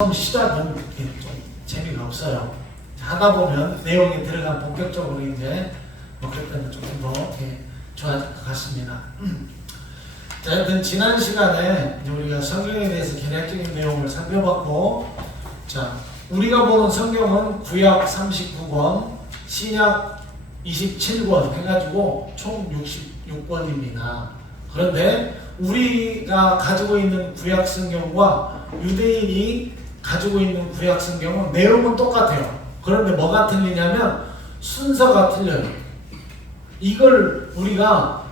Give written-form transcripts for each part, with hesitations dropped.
처음 시작은 좀 재미가 없어요. 하다 보면 내용에 들어간 본격적으로 이제 그럴 때는 조금 더 좋아질 것 같습니다. 자, 하여튼 지난 시간에 이제 우리가 성경에 대해서 개략적인 내용을 살펴봤고, 자, 우리가 보는 성경은 구약 39권, 신약 27권 해가지고 총 66권입니다. 그런데 우리가 가지고 있는 구약 성경과 유대인이 가지고 있는 구약 성경은 내용은 똑같아요. 그런데 뭐가 틀리냐면 순서가 틀려요. 이걸 우리가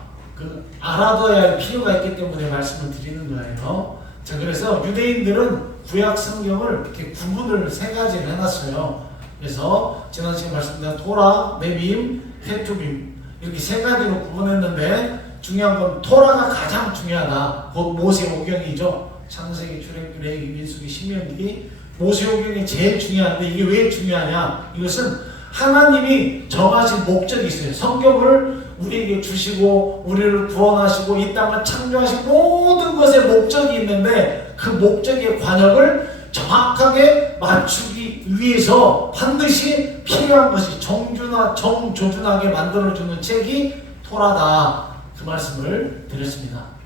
알아둬야 할 필요가 있기 때문에 말씀을 드리는 거예요. 자, 그래서 유대인들은 구약 성경을 이렇게 구분을 세 가지를 해놨어요. 그래서 지난 시간에 말씀드린 토라, 네빔, 케투빔 이렇게 세 가지로 구분했는데 중요한 건 토라가 가장 중요하다. 곧 모세오경이죠. 창세기, 출애굽기, 레위기, 민수기, 신명기. 모세오경이 제일 중요한데 이게 왜 중요하냐? 이것은 하나님이 정하신 목적이 있어요. 성경을 우리에게 주시고 우리를 구원하시고 이 땅을 창조하신 모든 것에 목적이 있는데 그 목적의 관역을 정확하게 맞추기 위해서 반드시 필요한 것이 정조준하게 만들어주는 책이 토라다. 그 말씀을 드렸습니다.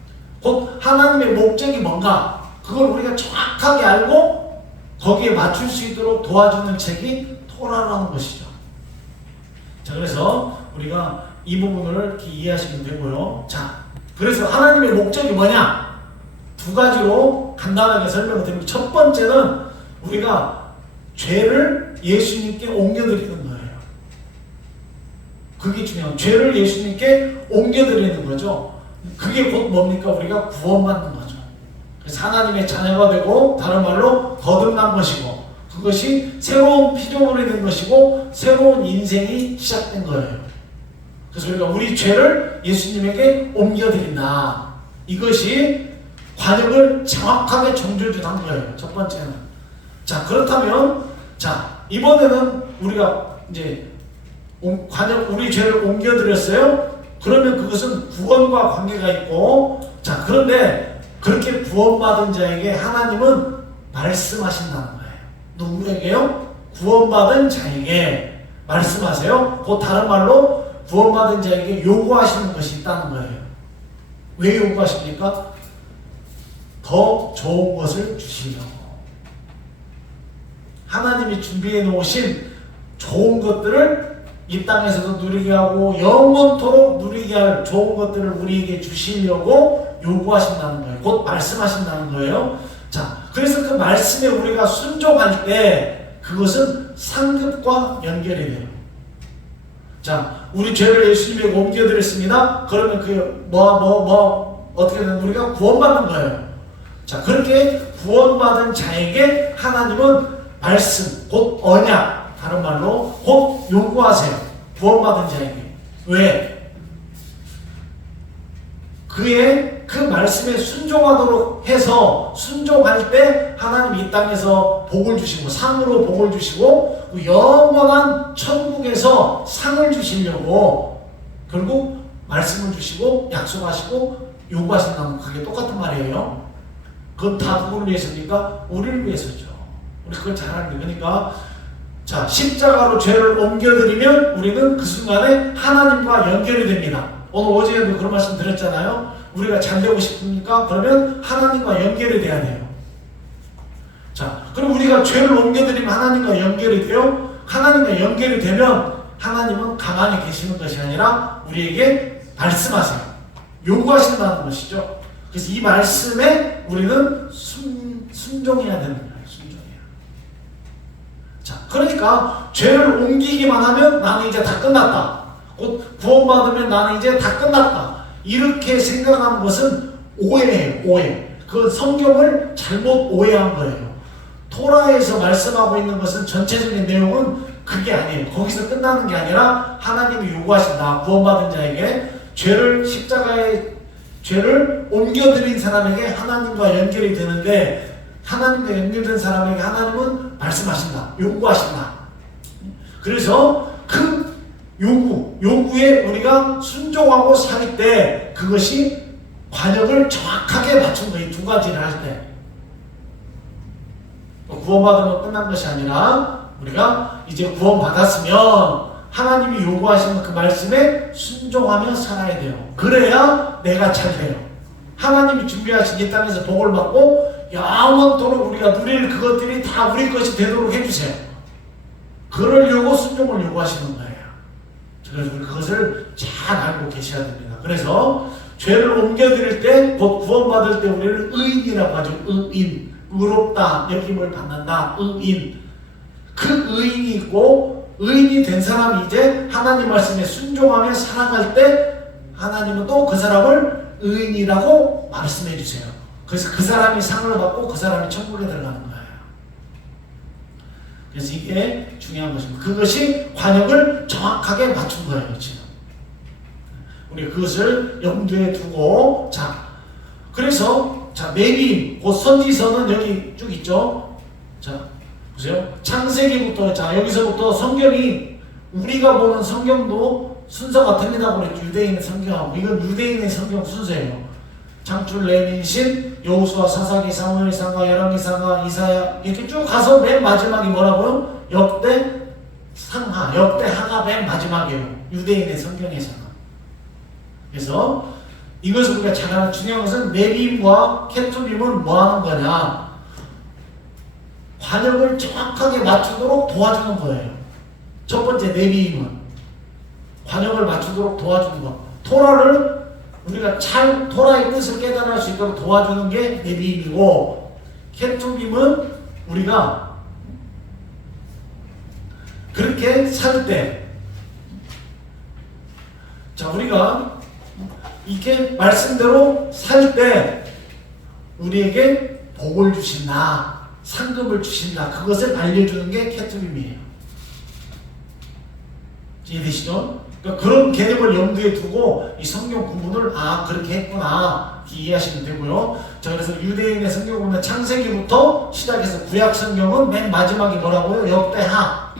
곧 하나님의 목적이 뭔가 그걸 우리가 정확하게 알고 거기에 맞출 수 있도록 도와주는 책이 토라라는 것이죠. 자, 그래서 우리가 이 부분을 이렇게 이해하시면 되고요. 자, 그래서 하나님의 목적이 뭐냐? 두 가지로 간단하게 설명을 드리면 첫 번째는 우리가 죄를 예수님께 옮겨드리는 거예요. 그게 중요한 죄를 예수님께 옮겨드리는 거죠. 그게 곧 뭡니까? 우리가 구원받는 거죠. 그래서 하나님의 자녀가 되고 다른 말로 거듭난 것이고 그것이 새로운 피조물이 된 것이고 새로운 인생이 시작된 거예요. 그래서 우리가 우리 죄를 예수님에게 옮겨드린다. 이것이 관역을 정확하게 정조준한 거예요. 첫 번째는. 자, 그렇다면 자, 이번에는 우리가 이제 관역 우리 죄를 옮겨드렸어요. 그러면 그것은 구원과 관계가 있고, 자, 그런데 그렇게 구원받은 자에게 하나님은 말씀하신다는 거예요. 누구에게요? 구원받은 자에게 말씀하세요. 곧 다른 말로 구원받은 자에게 요구하시는 것이 있다는 거예요. 왜 요구하십니까? 더 좋은 것을 주시려고. 하나님이 준비해 놓으신 좋은 것들을 이 땅에서도 누리게 하고 영원토록 누리게 할 좋은 것들을 우리에게 주시려고 요구하신다는 거예요. 곧 말씀하신다는 거예요. 자, 그래서 그 말씀에 우리가 순종할 때 그것은 상급과 연결이 돼요. 자, 우리 죄를 예수님에게 옮겨드렸습니다. 그러면 그 어떻게든 우리가 구원받는 거예요. 자, 그렇게 구원받은 자에게 하나님은 말씀, 곧 언약, 다른 말로 곧 요구하세요. 구원받은 자에게. 왜? 그의 그 말씀에 순종하도록 해서 순종할 때 하나님 이 땅에서 복을 주시고 상으로 복을 주시고 영원한 천국에서 상을 주시려고 결국 말씀을 주시고 약속하시고 요구하신다는 그게 똑같은 말이에요. 그건 다 누구를 위해서입니까? 우리를 위해서죠. 우리 그걸 잘 알아요. 그러니까 자, 십자가로 죄를 옮겨드리면 우리는 그 순간에 하나님과 연결이 됩니다. 오늘 어제에도 그런 말씀 드렸잖아요. 우리가 잘 되고 싶습니까? 그러면 하나님과 연결이 돼야 돼요. 자, 그럼 우리가 죄를 옮겨드리면 하나님과 연결이 돼요. 하나님과 연결이 되면 하나님은 가만히 계시는 것이 아니라 우리에게 말씀하세요. 요구하신다는 것이죠. 그래서 이 말씀에 우리는 순종해야 되는 거예요. 자, 그러니까 죄를 옮기기만 하면 나는 이제 다 끝났다. 곧 구원받으면 나는 이제 다 끝났다. 이렇게 생각하는 것은 오해예요. 오해. 그건 성경을 잘못 오해한 거예요. 토라에서 말씀하고 있는 것은 전체적인 내용은 그게 아니에요. 거기서 끝나는 게 아니라 하나님이 요구하신다. 구원받은 자에게 십자가의 죄를 옮겨드린 사람에게 하나님과 연결이 되는데 하나님과 연결된 사람에게 하나님은 말씀하신다. 요구하신다. 그래서 그 요구에 우리가 순종하고 살 때 그것이 관역을 정확하게 맞춘 거예요. 두 가지를 할 때. 구원받으면 끝난 것이 아니라 우리가 이제 구원받았으면 하나님이 요구하시는 그 말씀에 순종하며 살아야 돼요. 그래야 내가 잘 돼요. 하나님이 준비하신 이 땅에서 복을 받고 영원토록 우리가 누릴 그것들이 다 우리 것이 되도록 해주세요. 그러려고 순종을 요구하시는 거예요. 그래서 그것을 잘 알고 계셔야 됩니다. 그래서 죄를 옮겨드릴 때, 곧 구원받을 때 우리를 의인이라고 하죠. 의인. 의롭다. 여김을 받는다. 의인. 그 의인이 있고, 의인이 된 사람이 이제 하나님 말씀에 순종하며 살아갈 때, 하나님은 또 그 사람을 의인이라고 말씀해 주세요. 그래서 그 사람이 상을 받고 그 사람이 천국에 들어가는 거예요. 그래서 이게 중요한 것입니다. 그것이 관역을 정확하게 맞춘 거예요, 지금. 우리 그것을 염두에 두고, 자, 그래서, 자, 내비, 곧 선지서는 여기 쭉 있죠? 자, 보세요. 창세기부터, 자, 여기서부터 성경이, 우리가 보는 성경도 순서가 틀리다고 그랬죠. 유대인의 성경하고. 이건 유대인의 성경 순서예요. 창출, 레민신, 여호수아, 사사기, 사무엘, 상가, 열왕기상가, 이사야 이렇게 쭉 가서 맨 마지막이 뭐라고요? 역대, 상하, 역대하가 맨 마지막이에요. 유대인의 성경에서는. 그래서 이것을 우리가 잘 아는 중요한 것은 네빔과 케투빔은 뭐 하는 거냐? 관역을 정확하게 맞추도록 도와주는 거예요. 첫 번째 네빔은 관역을 맞추도록 도와주는 거. 토라를 우리가 잘 토라의 뜻을 깨달을 수 있도록 도와주는 게 네빔이고, 케투빔은 우리가 그렇게 살 때, 자, 우리가 이렇게 말씀대로 살 때 우리에게 복을 주신다, 상급을 주신다, 그것을 알려주는 게 케투빔이에요. 이해되시죠? 그러니까 그런 개념을 염두에 두고 이 성경 구분을 그렇게 했구나 이해하시면 되고요. 자, 그래서 유대인의 성경 보면 창세기부터 시작해서 구약 성경은 맨 마지막이 뭐라고요? 역대하.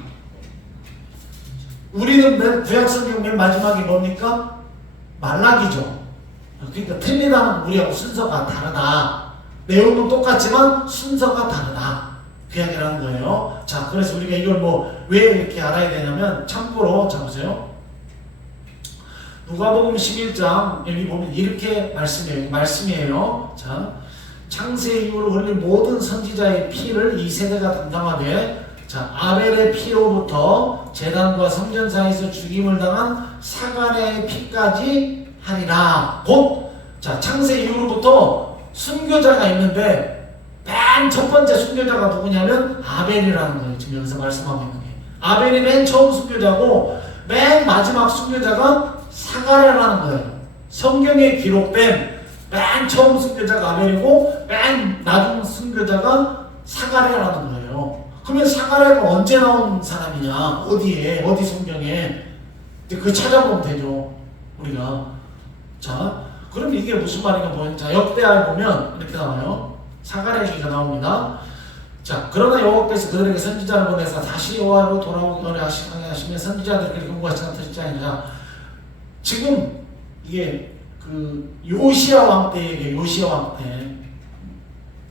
우리는 구약 성경 맨 마지막이 뭡니까? 말라기죠. 그러니까 틀리다는 우리하고 순서가 다르다. 내용은 똑같지만 순서가 다르다. 그 이야기라는 거예요. 자, 그래서 우리가 이걸 왜 이렇게 알아야 되냐면, 참고로, 자, 보세요. 누가복음 11장, 여기 보면 이렇게 말씀이에요. 자, 창세 이후로 흘린 모든 선지자의 피를 이 세대가 담당하되, 자, 아벨의 피로부터 제단과 성전 사이에서 죽임을 당한 사가랴의 피까지 하리라. 곧, 자, 창세 이후로부터 순교자가 있는데, 맨 첫 번째 순교자가 누구냐면 아벨이라는 거예요. 지금 여기서 말씀하고 있는 게. 아벨이 맨 처음 순교자고, 맨 마지막 순교자가 사가랴라는 거예요. 성경에 기록된 맨 처음 순교자가 아벨이고, 맨 나중 순교자가 사가랴라는 거예요. 그러면 사가랴가 언제 나온 사람이냐? 어디에? 어디 성경에? 그 찾아보면 되죠, 우리가. 자, 그럼 이게 무슨 말인가 보면, 자, 역대하에 보면 이렇게 나와요. 사가랴 얘기가 나옵니다. 자, 그러나 여호와께서 그들에게 선지자를 보내서 다시 여호와로 돌아오게 하시며 선지자들에게 경고하시는 뜻이 아니라, 지금 이게 그 요시야 왕 때 얘기예요. 요시야 왕 때.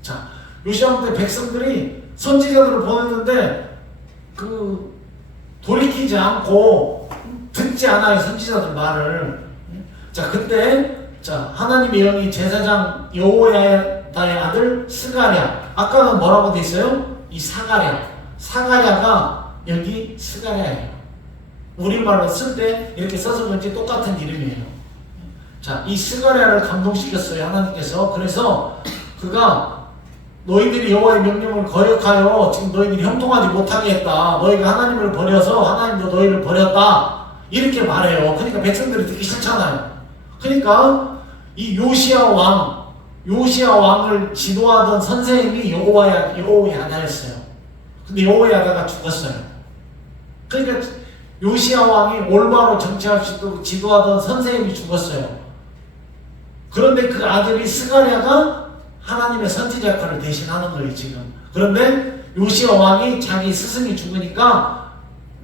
자, 요시야 왕 때 백성들이 선지자들을 보냈는데 돌이키지 않고 듣지 않아요. 선지자들 말을. 자, 그때, 자, 하나님의 영이 제사장 여호야다의 아들 스가랴. 아까는 뭐라고 돼 있어요? 이 사가랴. 사가랴가 여기 스가랴예요. 우리말로 쓸 때 이렇게 써서 그런지 똑같은 이름이에요. 자, 이 스가랴를 감동시켰어요, 하나님께서. 그래서 그가 너희들이 여호와의 명령을 거역하여 지금 너희들이 형통하지 못하게 했다. 너희가 하나님을 버려서 하나님도 너희를 버렸다. 이렇게 말해요. 그러니까 백성들이 듣기 싫잖아요. 그러니까 이 요시야 왕을 지도하던 선생님이 여호야다였어요. 근데 여호야다가 죽었어요. 그러니까 요시야 왕이 올바로 정치할 수 있도록 지도하던 선생님이 죽었어요. 그런데 그 아들이 스가랴가 하나님의 선지자 역할을 대신하는 거예요, 지금. 그런데 요시야 왕이 자기 스승이 죽으니까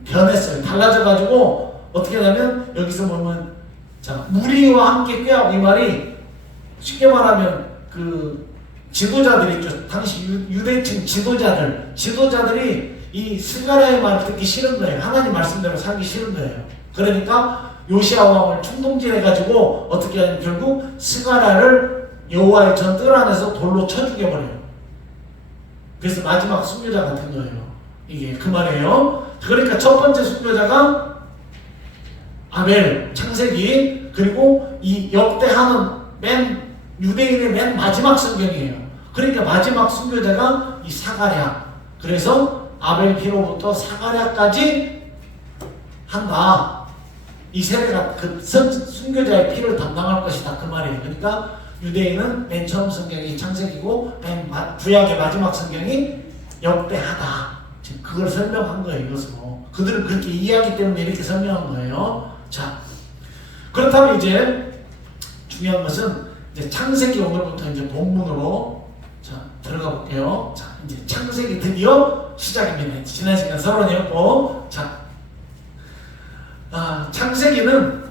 변했어요. 달라져가지고 어떻게 하냐면, 여기서 보면, 자, 무리와 함께 꾀하고, 이 말이 쉽게 말하면 지도자들이 있죠. 당시 유대층 지도자들이 이 스가랴의 말을 듣기 싫은 거예요. 하나님 말씀대로 살기 싫은 거예요. 그러니까 요시야 왕을 충동질해가지고 어떻게 하냐면 결국 스가랴를 여호와의 전 뜰 안에서 돌로 쳐 죽여버려요. 그래서 마지막 순교자 같은 거예요. 이게 그 말이에요. 그러니까 첫 번째 순교자가 아벨, 창세기, 그리고 이 역대하는 유대인의 맨 마지막 성경이에요. 그러니까 마지막 순교자가 이 사가랴. 그래서 아벨 피로부터 사가랴까지 한다. 이 세대가 그 순교자의 피를 담당할 것이다. 그 말이에요. 그러니까 유대인은 맨 처음 성경이 창세기고 맨 구약의 마지막 성경이 역대하다. 지금 그걸 설명한 거예요. 이것으로. 그들은 그렇게 이해하기 때문에 이렇게 설명한 거예요. 자, 그렇다면 이제 중요한 것은 이제 창세기 오늘부터 이제 본문으로 자 들어가 볼게요. 자, 이제 창세기 드디어 시작입니다. 지난 시간 서론이었고, 자, 창세기는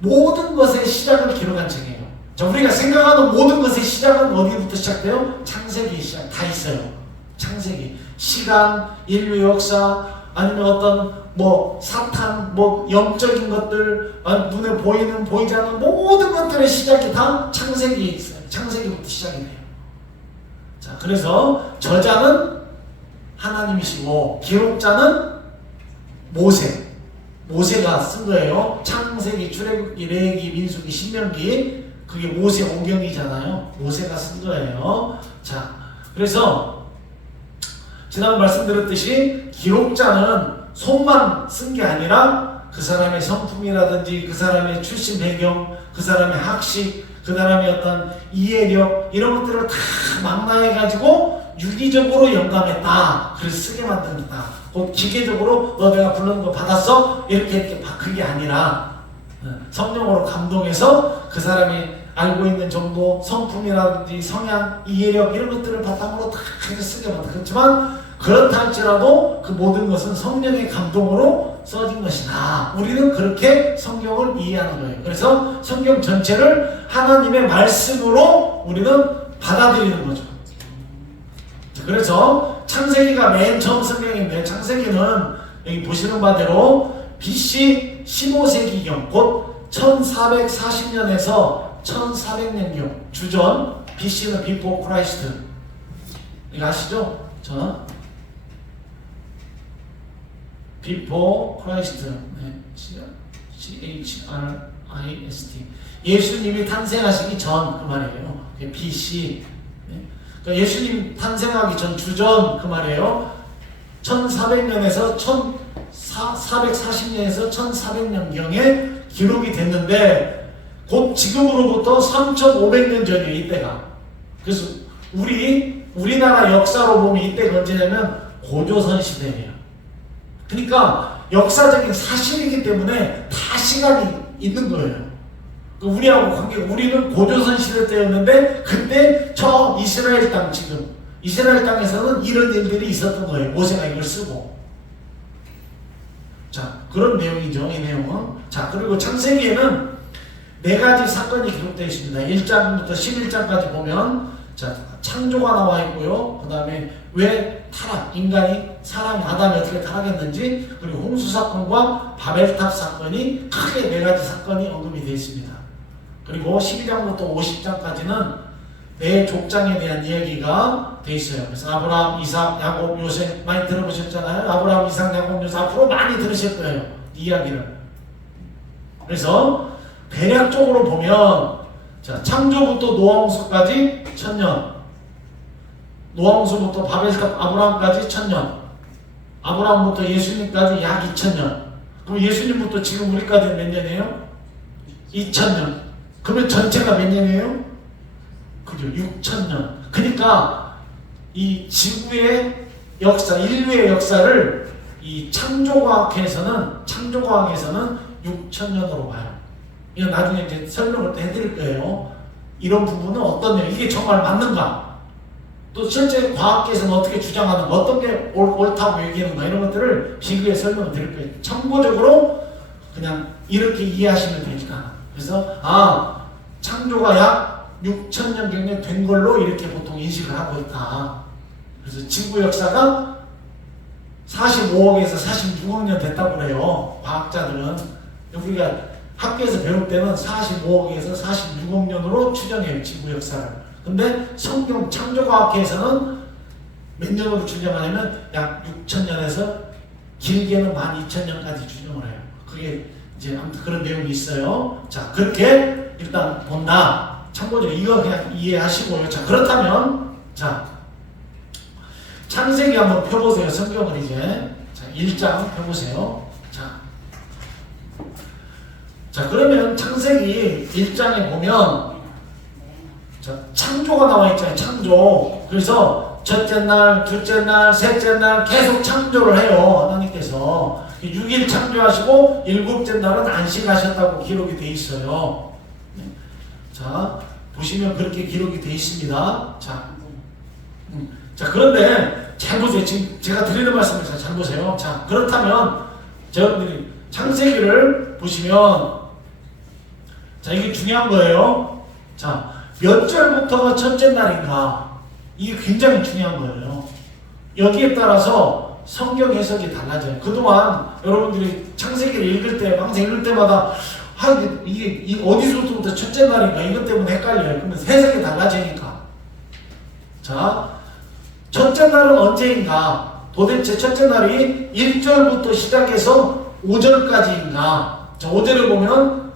모든 것의 시작을 기록한 책이에요. 자, 우리가 생각하는 모든 것의 시작은 어디부터 시작돼요? 창세기 시작 다 있어요. 창세기, 시간, 인류 역사, 아니면 어떤 뭐 사탄, 뭐 영적인 것들, 눈에 보이는 보이지 않는 모든 것들의 시작이 다 창세기에 있어요. 창세기부터 시작이 돼요. 자, 그래서 저자는 하나님이시고 기록자는 모세가 쓴 거예요. 창세기, 출애굽기, 레위기, 민수기, 신명기, 그게 모세 오경이잖아요. 모세가 쓴 거예요. 자, 그래서 지난 말씀드렸듯이 기록자는 손만 쓴 게 아니라 그 사람의 성품이라든지 그 사람의 출신 배경, 그 사람의 학식, 그 사람의 어떤 이해력 이런 것들을 다 망라해가지고 유기적으로 영감했다. 그래서 쓰게 만듭니다. 곧 기계적으로 너 내가 부르는 거 받았어? 이렇게 그게 아니라 성령으로 감동해서 그 사람이 알고 있는 정도, 성품이라든지 성향, 이해력 이런 것들을 바탕으로 다 쓰게 만듭니다. 그렇지만 그렇다 할지라도 그 모든 것은 성령의 감동으로 써진 것이다. 우리는 그렇게 성경을 이해하는 거예요. 그래서 성경 전체를 하나님의 말씀으로 우리는 받아들이는 거죠. 그래서 창세기가 맨 처음 성경인데, 창세기는 여기 보시는 바대로 BC 15세기경 곧 1440년에서 1400년경 주전, BC는 before Christ. 이거 아시죠? before Christ, CHRIST. 예수님이 탄생하시기 전 그 말이에요. BC. 그러니까 예수님 탄생하기 전 주전 그 말이에요. 1400년에서 1440년에서 1400년경에 기록이 됐는데 곧 지금으로부터 3500년 전이에요. 이때가. 그래서 우리나라 역사로 보면 이때가 언제냐면 고조선 시대예요. 그러니까 역사적인 사실이기 때문에 다 시간이 있는 거예요. 우리하고 관계가, 우리는 고조선 시대 때였는데 그때 저 이스라엘 땅, 지금 이스라엘 땅에서는 이런 일들이 있었던 거예요. 모세가 이걸 쓰고. 자, 그런 내용이죠. 이 내용은. 자, 그리고 창세기에는 4가지 사건이 기록되어 있습니다. 1장부터 11장까지 보면 자, 창조가 나와 있고요. 그 다음에 왜 타락, 인간이, 사람이, 아담이 어떻게 타락했는지, 그리고 홍수 사건과 바벨탑 사건이 크게 4가지 사건이 언급이 되어 있습니다. 그리고 12장부터 50장까지는 내 족장에 대한 이야기가 되어 있어요. 그래서 아브라함, 이삭, 야곱, 요셉 많이 들어보셨잖아요. 아브라함, 이삭, 야곱, 요셉 앞으로 많이 들으실 거예요. 이야기를. 그래서 대략적으로 보면 자, 창조부터 노아홍수까지 1000년, 노아홍수부터 바벨탑 아브라함까지 1000년, 아브라함부터 예수님까지 약 2000년. 그럼 예수님부터 지금 우리까지 몇 년이에요? 2000년. 그러면 전체가 몇 년이에요? 그죠? 6000년. 그러니까 이 지구의 역사, 인류의 역사를 이 창조과학에서는 6000년으로 봐요. 이거 나중에 이제 설명을 또 해드릴 거예요. 이런 부분은 어떤 내용, 이게 정말 맞는가? 또 실제 과학계에서는 어떻게 주장하는가? 어떤 게 옳다고 얘기하는가? 이런 것들을 비교해 설명을 드릴 거예요. 참고적으로 그냥 이렇게 이해하시면 되니까. 그래서 창조가 약 6000년 경에 된 걸로 이렇게 보통 인식을 하고 있다. 그래서 지구 역사가 45억에서 46억 년 됐다고 그래요. 과학자들은. 우리가 학교에서 배울 때는 45억에서 46억 년으로 추정해요. 지구 역사를. 근데 성경 창조과학회에서는 몇 년으로 추정하냐면 약 6천년에서 길게는 12,000년까지 추정을 해요. 그게 이제 아무튼 그런 내용이 있어요. 자, 그렇게 일단 본다. 참고적으로 이거 그냥 이해하시고요. 자, 그렇다면 자, 창세기 한번 펴보세요. 성경을 이제 자, 1장 펴보세요. 자, 그러면 창세기 1장에 보면 자, 창조가 나와 있잖아요. 창조. 그래서 첫째 날, 둘째 날, 셋째 날 계속 창조를 해요. 하나님께서 6일 창조하시고 일곱째 날은 안식하셨다고 기록이 돼 있어요. 자, 보시면 그렇게 기록이 돼 있습니다. 자, 그런데 잘 보세요. 지금 제가 드리는 말씀을 잘 보세요. 자, 그렇다면 여러분들이 창세기를 보시면 자, 이게 중요한 거예요. 자, 몇 절부터가 첫째 날인가? 이게 굉장히 중요한 거예요. 여기에 따라서 성경 해석이 달라져요. 그동안 여러분들이 창세기를 읽을 때, 항상 읽을 때마다 이게 어디서부터 첫째 날인가? 이것 때문에 헷갈려요. 그러면 해석이 달라지니까. 자, 첫째 날은 언제인가? 도대체 첫째 날이 1절부터 시작해서 5절까지인가? 자, 5절을 보면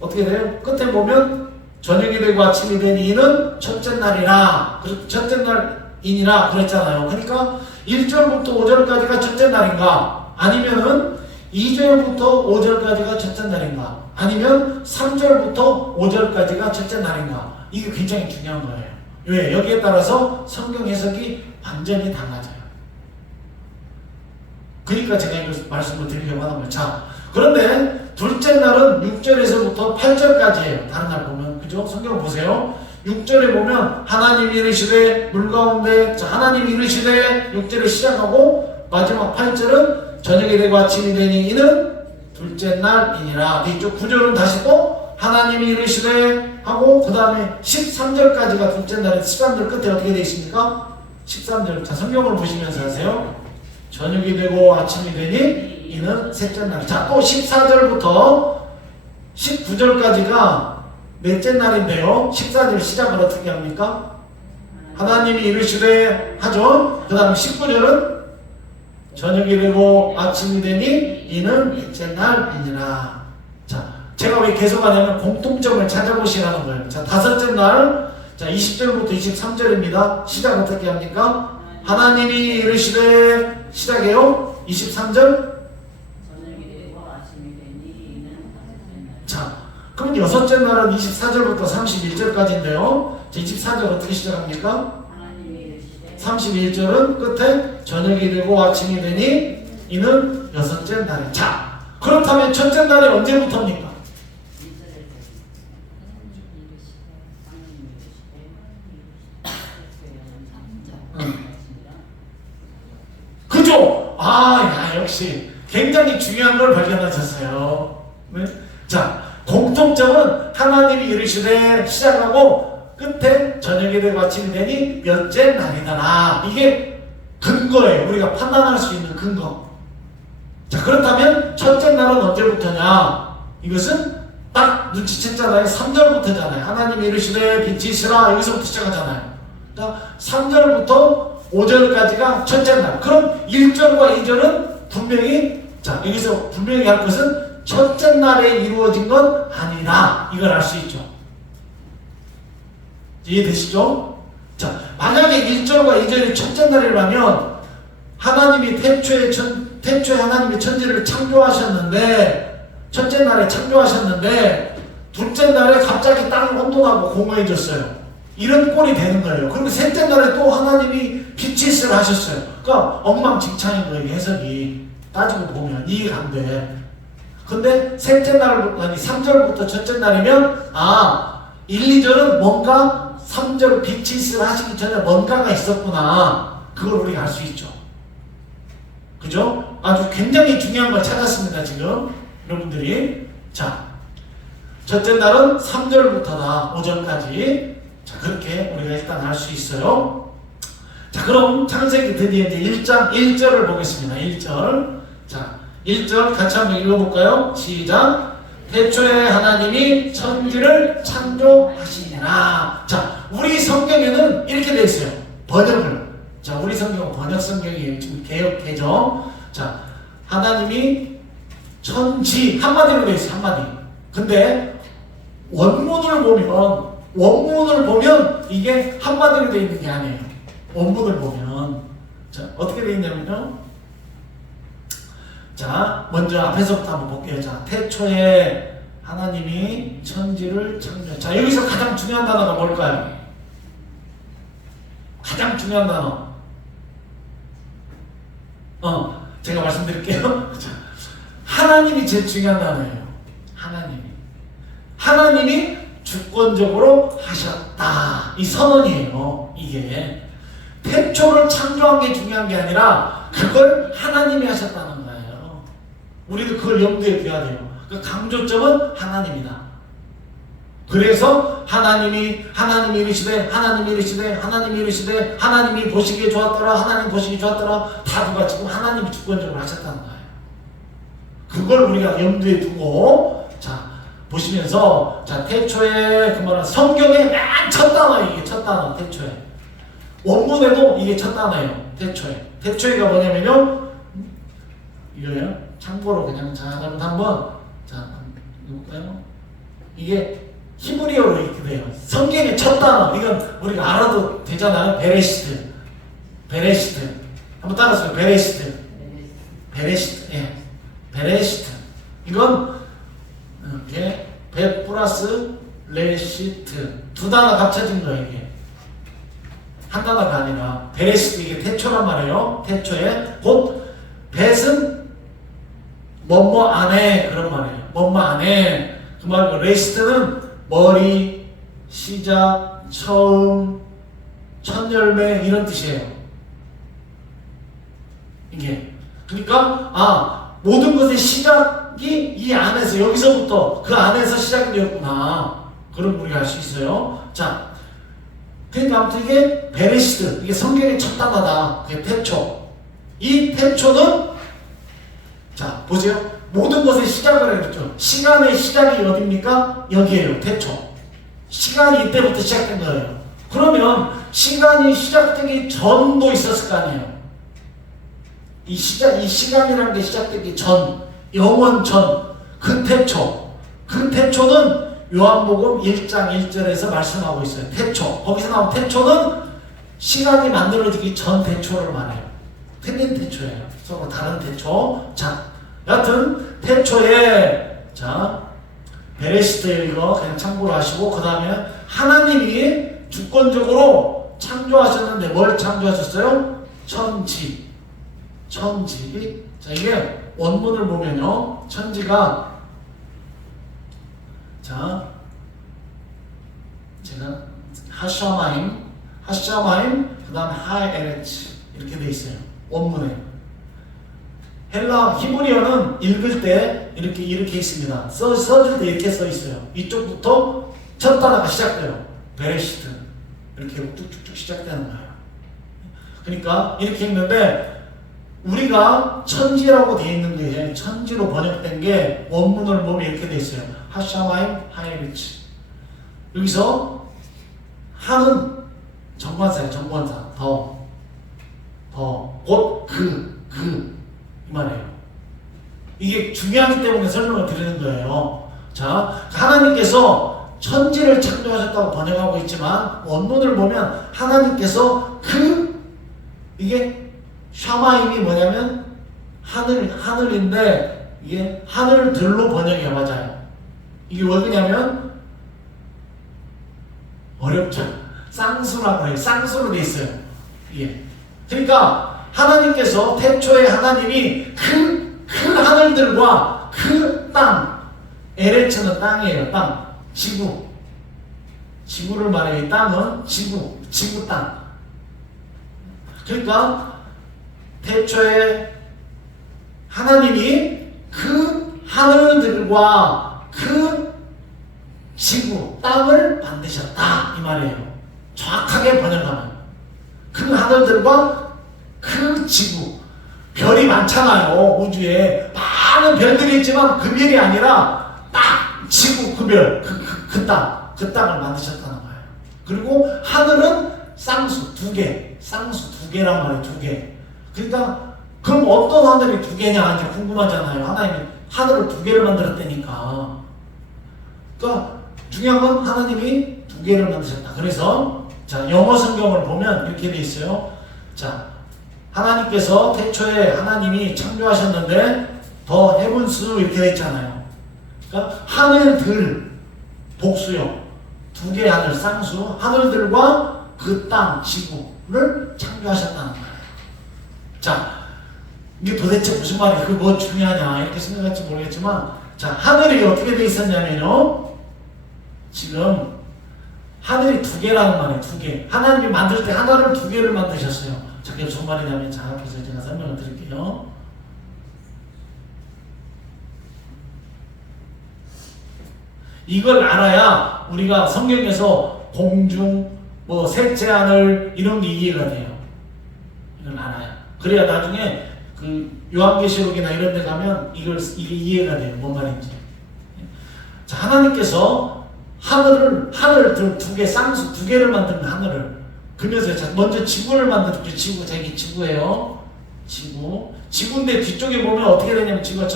어떻게 돼요? 끝에 보면 저녁이 되고 아침이 된 이는 첫째 날이라. 첫째 날이니라 그랬잖아요. 그러니까 1절부터 5절까지가 첫째 날인가? 아니면은 2절부터 5절까지가 첫째 날인가? 아니면 3절부터 5절까지가 첫째 날인가? 이게 굉장히 중요한 거예요. 왜? 여기에 따라서 성경 해석이 완전히 달라져요. 그러니까 제가 이거 말씀을 드리려고 하는 거예요. 자, 그런데 둘째 날은 6절에서부터 8절까지예요. 다른 날 보면. 그죠? 성경 보세요. 6절에 보면 하나님이 이르시되 물 가운데, 자, 하나님이 이르시되 6절에 시작하고 마지막 8절은 저녁이 되고 아침이 되니 이는 둘째 날이니라. 이쪽 9절은 다시 또 하나님이 이르시되 하고 그 다음에 13절까지가 둘째 날에 13절 끝에 어떻게 되어 있습니까? 13절. 자, 성경을 보시면서 하세요. 저녁이 되고 아침이 되니 이는 셋째 날. 자, 또 14절부터 19절까지가 넷째 날인데요. 14절 시작을 어떻게 합니까? 하나님이 이르시되 하죠. 그 다음 19절은 저녁이 되고 아침이 되니 이는 넷째 날이니라. 자, 제가 왜 계속 하냐면 공통점을 찾아보시라는 거예요. 자, 다섯째 날, 자, 20절부터 23절입니다. 시작 어떻게 합니까? 하나님이 이르시되 시작해요. 23절. 자, 그럼 여섯째 날은 24절부터 31절까지인데요. 24절 어떻게 시작합니까? 31절은 끝에 저녁이 되고 아침이 되니 이는 여섯째 날이. 자, 그렇다면 첫째 날이 언제부터입니까? 그죠? 아, 야, 역시 굉장히 중요한 걸 발견하셨어요. 네? 자, 공통점은 하나님이 이르시되 시작하고 끝에 저녁이 되고 아침이 되니 몇째 날이더라. 이게 근거예요. 우리가 판단할 수 있는 근거. 자, 그렇다면 첫째 날은 언제부터냐? 이것은 딱 눈치챘잖아요. 3절부터잖아요. 하나님이 이르시되 빛이 있으라. 여기서부터 시작하잖아요. 그러니까 3절부터 5절까지가 첫째 날. 그럼 1절과 2절은 분명히, 자, 여기서 분명히 할 것은 첫째 날에 이루어진 건 아니라 이걸 알 수 있죠. 이해되시죠? 자, 만약에 1절과 2절이 첫째 날이라면 하나님이 태초에 하나님이 천지를 창조하셨는데 첫째 날에 창조하셨는데 둘째 날에 갑자기 땅이 혼돈하고 공허해졌어요. 이런 꼴이 되는 거예요. 그리고 셋째 날에 또 하나님이 빛이 있으라 하셨어요. 그러니까 엉망진창인 거예요. 해석이 따지고 보면 이해가 안 돼. 근데 셋째 날부터, 아니 3절부터 첫째 날이면 1, 2절은 뭔가 3절 빛이 있으라 하시기 전에 뭔가가 있었구나. 그걸 우리가 알 수 있죠. 그죠? 아주 굉장히 중요한 걸 찾았습니다. 지금 여러분들이. 자, 첫째 날은 3절부터다. 5절까지. 자, 그렇게 우리가 일단 알 수 있어요. 자, 그럼 창세기 드디어 이제 1장 1절을 보겠습니다. 1절. 자, 1절 같이 한번 읽어볼까요? 시작. 태초에 하나님이 천지를 창조하시니라. 자, 우리 성경에는 이렇게 되어 있어요. 번역을. 자, 우리 성경은 번역 성경이에요. 지금 개역 개정. 자, 하나님이 천지 한마디로 되어 있어요. 한마디. 근데 원문을 보면 이게 한마디로 되어 있는 게 아니에요. 원문을 보면 자, 어떻게 되어 있냐면요. 자, 먼저 앞에서부터 한번 볼게요. 자, 태초에 하나님이 천지를 창조. 자, 여기서 가장 중요한 단어가 뭘까요? 가장 중요한 단어. 제가 말씀드릴게요. 자, 하나님이 제일 중요한 단어예요. 하나님이 주권적으로 하셨다. 이 선언이에요. 이게 태초를 창조한 게 중요한 게 아니라 그걸 하나님이 하셨다는 거예요. 우리도 그걸 염두에 둬야 돼요. 그 강조점은 하나님이다. 그래서 하나님이 이르시되 하나님이 보시기에 좋았더라. 하나님 보시기에 좋았더라. 다 누가 지금 하나님이 주권적으로 하셨다는 거예요. 그걸 우리가 염두에 두고 자 보시면서 자 태초에 그 뭐라 성경의 맨 첫 단어 이게 첫 단어 태초에 원문에도 이게 첫 단어예요. 태초에가 뭐냐면요 이거예요. 참고로 그냥 자 한번 자 볼까요? 이게 히브리어로 이렇게 돼요. 성경의 첫 단어 이건 우리가 알아도 되잖아요. 베레시트 한번 따라서요. 베레시트 예 베레시트 이건 이렇게 베 플러스 레시트 두 단어 합쳐진 거예요. 이게 한 단어가 아니라 베레시트 이게 태초란 말이에요. 태초에 곧 벳은 뭐뭐 안에 그런 말이에요. 뭐뭐 안에 그 말고 레시트는 머리, 시작, 처음, 첫 열매 이런 뜻이에요. 이게 그러니까 모든 것의 시작이 이 안에서 여기서부터 그 안에서 시작이 되었구나. 그럼 우리가 알 수 있어요. 자, 그러니까 아무튼 이게 베레시트 이게 성경의 첫 단어다. 그게 태초. 이 태초는 자 보세요. 모든 것의 시작을 했죠. 시간의 시작이 어디입니까? 여기에요. 태초. 시간이 이때부터 시작된 거예요. 그러면 시간이 시작되기 전도 있었을 거 아니에요. 이 시간이라는 게 시작되기 전, 영원 전, 그 태초는 요한복음 1장 1절에서 말씀하고 있어요. 태초. 거기서 나온 태초는 시간이 만들어지기 전 태초를 말해요. 틀린 태초예요. 서로 다른 태초. 자, 여하튼 태초에 자 베레시트 이거 그냥 참고로 하시고 그 다음에 하나님이 주권적으로 창조하셨는데 뭘 창조하셨어요? 천지. 자 이게 원문을 보면요 천지가 자 제가 하샤마임 그 다음에 하에레츠 이렇게 돼 있어요. 원문에 헬라 히브리어는 읽을 때 이렇게 있습니다. 써줄 때 이렇게 써 있어요. 이쪽부터 첫 단어가 시작돼요. 베레시트 이렇게 쭉쭉쭉 시작되는 거예요. 그러니까 이렇게 있는데 우리가 천지라고 되어 있는 게 천지로 번역된 게 원문을 보면 이렇게 되어 있어요. 하샤마임 하이리치 여기서 하는 정관사예요. 정관사 곧 이 말이에요. 이게 중요하기 때문에 설명을 드리는 거예요. 자, 하나님께서 천지를 창조하셨다고 번역하고 있지만 원문을 보면 하나님께서 이게 샤마임이 뭐냐면 하늘인데 이게 하늘들로 번역이 맞아요. 이게 왜 그러냐면 어렵죠. 쌍수라고 해요. 쌍수로 돼 있어요. 이게 그러니까 하나님께서 태초에 하나님이 그 하늘들과 그 땅 에레츠는 땅이에요. 땅 지구를 말해요. 이 땅은 지구 땅. 그러니까 태초에 하나님이 그 하늘들과 그 지구 땅을 만드셨다 이 말이에요. 정확하게 번역하면 그 하늘들과 그 지구, 별이 많잖아요. 우주에 많은 별들이 있지만 그 별이 아니라 딱 지구 그 별, 그 땅을 만드셨다는 거예요. 그리고 하늘은 쌍수 두 개, 쌍수 두 개란 말이에요. 두 개. 그러니까 그럼 어떤 하늘이 두 개냐 이제 궁금하잖아요. 하나님이 하늘을 두 개를 만들었다니까. 그러니까 중요한 건 하나님이 두 개를 만드셨다. 그래서 자, 영어 성경을 보면 이렇게 돼 있어요. 자, 하나님께서 태초에 하나님이 창조하셨는데 더 헤븐스 이렇게 돼 있잖아요. 그러니까 하늘들 복수요. 두 개의 하늘 쌍수 하늘들과 그 땅 지구를 창조하셨다는 거예요. 자, 이게 도대체 무슨 말이에요? 그게 뭐 중요하냐 이렇게 생각할지 모르겠지만 자, 하늘이 어떻게 돼 있었냐면요. 지금 하늘이 두 개라는 말이에요. 두 개. 하나님이 만들 때 하나를 두 개를 만드셨어요. 자, 그게 무슨 말이냐면 자, 앞에서 제가 설명을 드릴게요. 이걸 알아야 우리가 성경에서 공중, 뭐 셋째 하늘 이런 게 이해가 돼요. 이걸 알아야. 그래야 나중에 그 요한계시록이나 이런 데 가면 이게 이해가 돼요. 뭔 말인지. 자, 하나님께서 하늘 두 개, 쌍수 두 개를 만든 하늘을. 그러면서 자, 먼저 지구를 만들었죠. 지구, 자기 지구예요. 지구. 지구인데 뒤쪽에 보면 어떻게 되냐면 지구가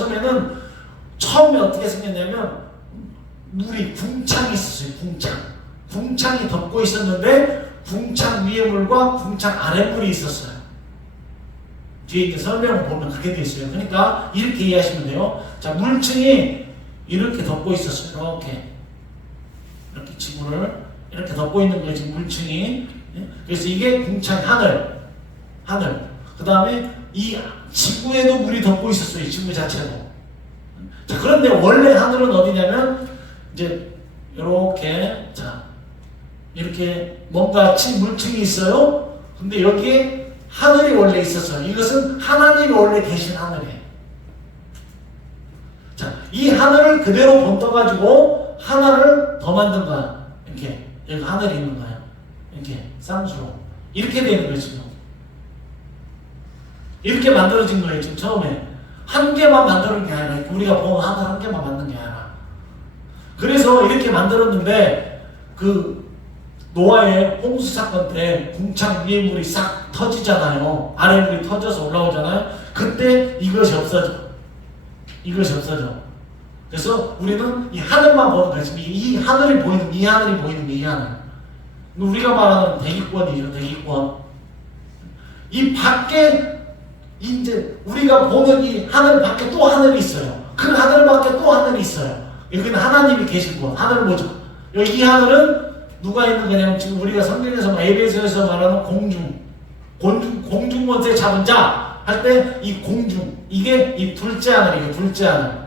처음에 어떻게 생겼냐면 물이 궁창이 있었어요. 궁창이 덮고 있었는데 궁창 위에 물과 궁창 아래 물이 있었어요. 뒤에 이제 설명을 보면 그렇게 되어 있어요. 그러니까 이렇게 이해하시면 돼요. 자, 물층이 이렇게 덮고 있었어요. 이렇게 지구를 이렇게 덮고 있는 거예요. 지금 물층이. 그래서 이게 궁창 하늘. 그 다음에 이 지구에도 물이 덮고 있었어요. 지구 자체도. 자, 그런데 원래 하늘은 어디냐면 이제 이렇게 자 이렇게 뭔가 물층이 있어요. 근데 여기에 하늘이 원래 있었어요. 이것은 하나님이 원래 계신 하늘이에요. 자, 이 하늘을 그대로 본떠가지고 하나를 더 만든 거야. 이렇게 여기 하늘이 있는 거야. 이렇게 쌍수로 이렇게 되는 거예요. 지금 이렇게 만들어진 거예요. 지금 처음에 한 개만 만드는 게 아니라 우리가 본 하늘 한 개만 만든 게 아니라. 그래서 이렇게 만들었는데 그 노아의 홍수 사건 때 궁창 위에 물이 싹 터지잖아요. 아래 물이 터져서 올라오잖아요. 그때 이것이 없어져. 그래서 우리는 이 하늘만 보는 거예요. 이 하늘이 보이는 이 하늘이 보이는 게 이 하늘. 우리가 말하는 대기권이죠. 대기권. 이 밖에 이제 우리가 보는 이 하늘 밖에 또 하늘이 있어요. 그 하늘 밖에 또 하늘이 있어요. 여기는 하나님이 계신 곳. 하늘 뭐죠? 여기 이 하늘은 누가 있는 거냐면 지금 우리가 성경에서 에베소에서 말하는 공중 권세 잡은 자 할 때 이 공중 이게 이 둘째 하늘이에요. 둘째 하늘.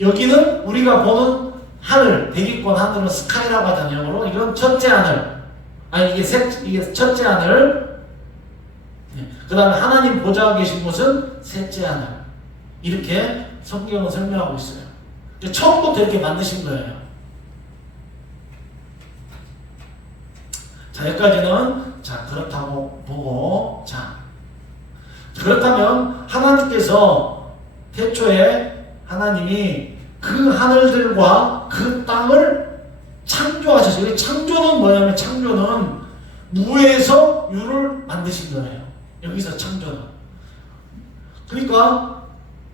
여기는 우리가 보는 하늘 대기권 하늘은 스카이라고 하잖아요. 영어로. 이건 첫째 하늘. 아니 이게 첫째 하늘. 그 다음에 하나님 보좌하고 계신 곳은 셋째 하늘. 이렇게 성경은 설명하고 있어요. 처음부터 이렇게 만드신 거예요. 자, 여기까지는 자 그렇다고 보고 자 그렇다면 하나님께서 태초에 하나님이 그 하늘들과 그 땅을 창조하셨어요. 창조는 뭐냐면 창조는 무에서 유를 만드신 거예요. 여기서 창조는. 그러니까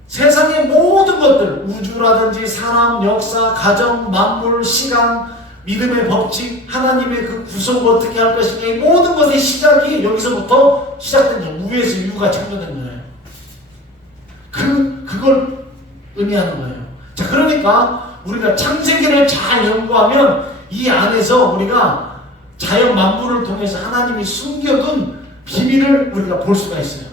세상의 모든 것들, 우주라든지 사람, 역사, 가정, 만물, 시간, 믿음의 법칙, 하나님의 그 구속 어떻게 할 것인가 이 모든 것의 시작이 여기서부터 시작된 거예요. 무에서 유가 창조된 거예요. 그걸 의미하는 거예요. 자, 그러니까 우리가 창세기를 잘 연구하면 이 안에서 우리가 자연 만물을 통해서 하나님이 숨겨둔 비밀을 우리가 볼 수가 있어요.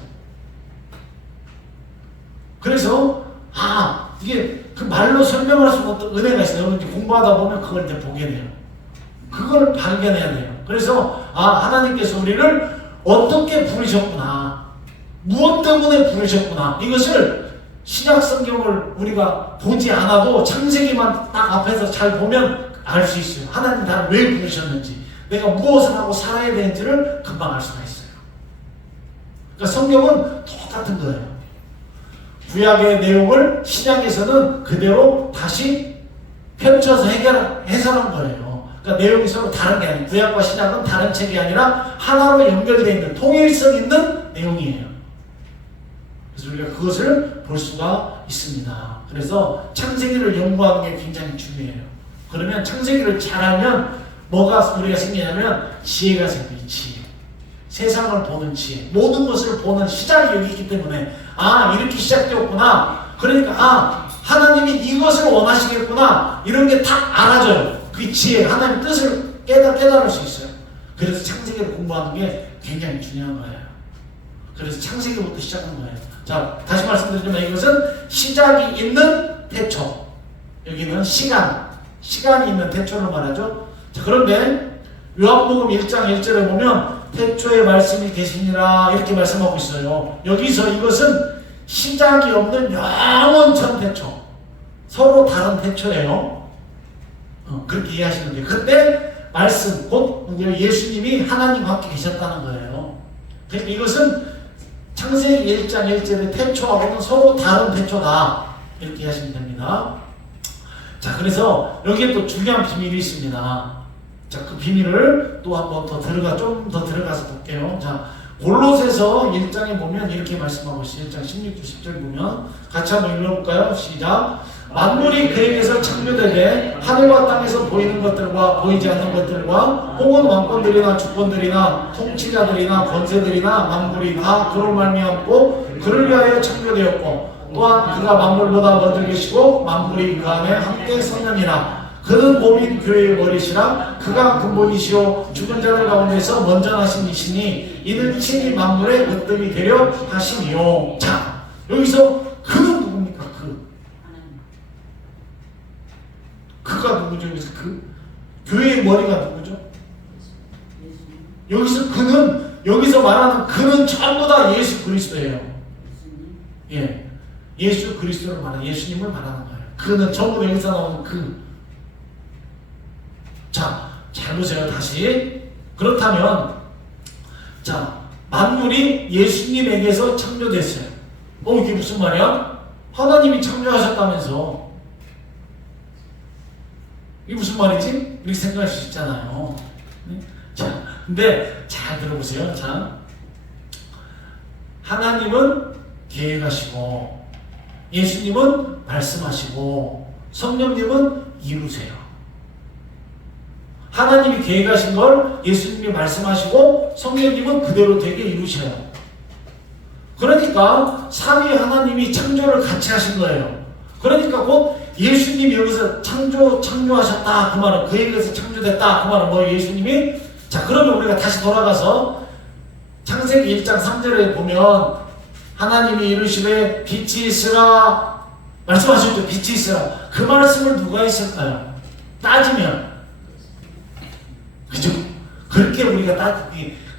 그래서 이게 그 말로 설명할 수 없는 은혜가 있어요. 여러분 공부하다 보면 그걸 이제 보게 돼요. 그걸 발견해야 돼요. 그래서 하나님께서 우리를 어떻게 부르셨구나, 무엇 때문에 부르셨구나, 이것을 신약 성경을 우리가 보지 않아도 창세기만 딱 앞에서 잘 보면 알 수 있어요. 하나님 나를 왜 부르셨는지, 내가 무엇을 하고 살아야 되는지를 금방 알 수가 있어요. 그러니까 성경은 똑같은 거예요. 구약의 내용을 신약에서는 그대로 다시 펼쳐서 해설한 거예요. 그러니까 내용이 서로 다른 게 아니에요. 구약과 신약은 다른 책이 아니라 하나로 연결되어 있는 통일성 있는 내용이에요. 그래서 우리가 그것을 볼 수가 있습니다. 그래서 창세기를 연구하는 게 굉장히 중요해요. 그러면 창세기를 잘하면 뭐가 우리가 생기냐면 지혜가 생겨요. 지혜. 세상을 보는 지혜. 모든 것을 보는 시작이 여기 있기 때문에 이렇게 시작되었구나. 그러니까 하나님이 이것을 원하시겠구나. 이런 게 다 알아져요. 그 지혜, 하나님 뜻을 깨달을 수 있어요. 그래서 창세기를 공부하는 게 굉장히 중요한 거예요. 그래서 창세기부터 시작하는 거예요. 자, 다시 말씀드리지만 이것은 시작이 있는 태초. 여기는 시간이 있는 태초를 말하죠. 자, 그런데 요한복음 1장 1절에 보면 태초에 말씀이 계시니라 이렇게 말씀하고 있어요. 여기서 이것은 시작이 없는 영원천 태초. 서로 다른 태초예요. 그렇게 이해하시면 돼요. 그때 말씀, 곧 예수님이 하나님과 함께 계셨다는 거예요. 그러니까 이것은 창세기 1장 1절의 태초하고는 서로 다른 태초다. 이렇게 이해하시면 됩니다. 자, 그래서 여기에 또 중요한 비밀이 있습니다. 자, 그 비밀을 또 한 번 좀 더 들어가서 볼게요. 자, 골로새서 1장에 보면 이렇게 말씀하고 있어요. 1장 16절 10절 보면 같이 한번 읽어볼까요? 시작. 만물이 그에게서 창조되되 하늘과 땅에서 보이는 것들과 보이지 않는 것들과 혹은 왕권들이나 주권들이나 통치자들이나 권세들이나 만물이 다 그로 말미암고 그를 위하여 창조되었고 또한 그가 만물보다 먼저 계시고 만물이 그 안에 함께 섰느니라. 그는 몸인 교회의 머리시라. 그가 근본이시오 죽은 자들 가운데서 먼저 나신 이시니 이는 친히 만물의 으뜸이 되려 하시니요. 자, 여기서 그는 누굽니까? 그가 누구죠? 여기서 교회의 머리가 누구죠? 여기서 말하는 그는 전부 다 예수 그리스도예요. 예, 예수 그리스도를 말하는, 예수님을 말하는 거예요. 그는 전부 여기서 나오는 자, 잘 보세요. 다시. 그렇다면 자, 만물이 예수님에게서 창조됐어요. 이게 무슨 말이야? 하나님이 창조하셨다면서. 이게 무슨 말이지? 이렇게 생각할 수 있잖아요. 네? 자, 근데 잘 들어보세요. 자, 하나님은 계획하시고 예수님은 말씀하시고 성령님은 이루세요. 하나님이 계획하신 걸 예수님이 말씀하시고 성령님은 그대로 되게 이루셔요. 그러니까 삼위 하나님이 창조를 같이 하신 거예요. 그러니까 곧 예수님이 여기서 창조하셨다 그 말은, 그에게서 창조됐다 그 말은 뭐예요? 예수님이. 자, 그러면 우리가 다시 돌아가서 창세기 1장 3절에 보면 하나님이 이르시되 빛이 있으라 말씀하셨죠. 빛이 있으라. 그 말씀을 누가 했을까요? 따지면 그죠? 그렇게 우리가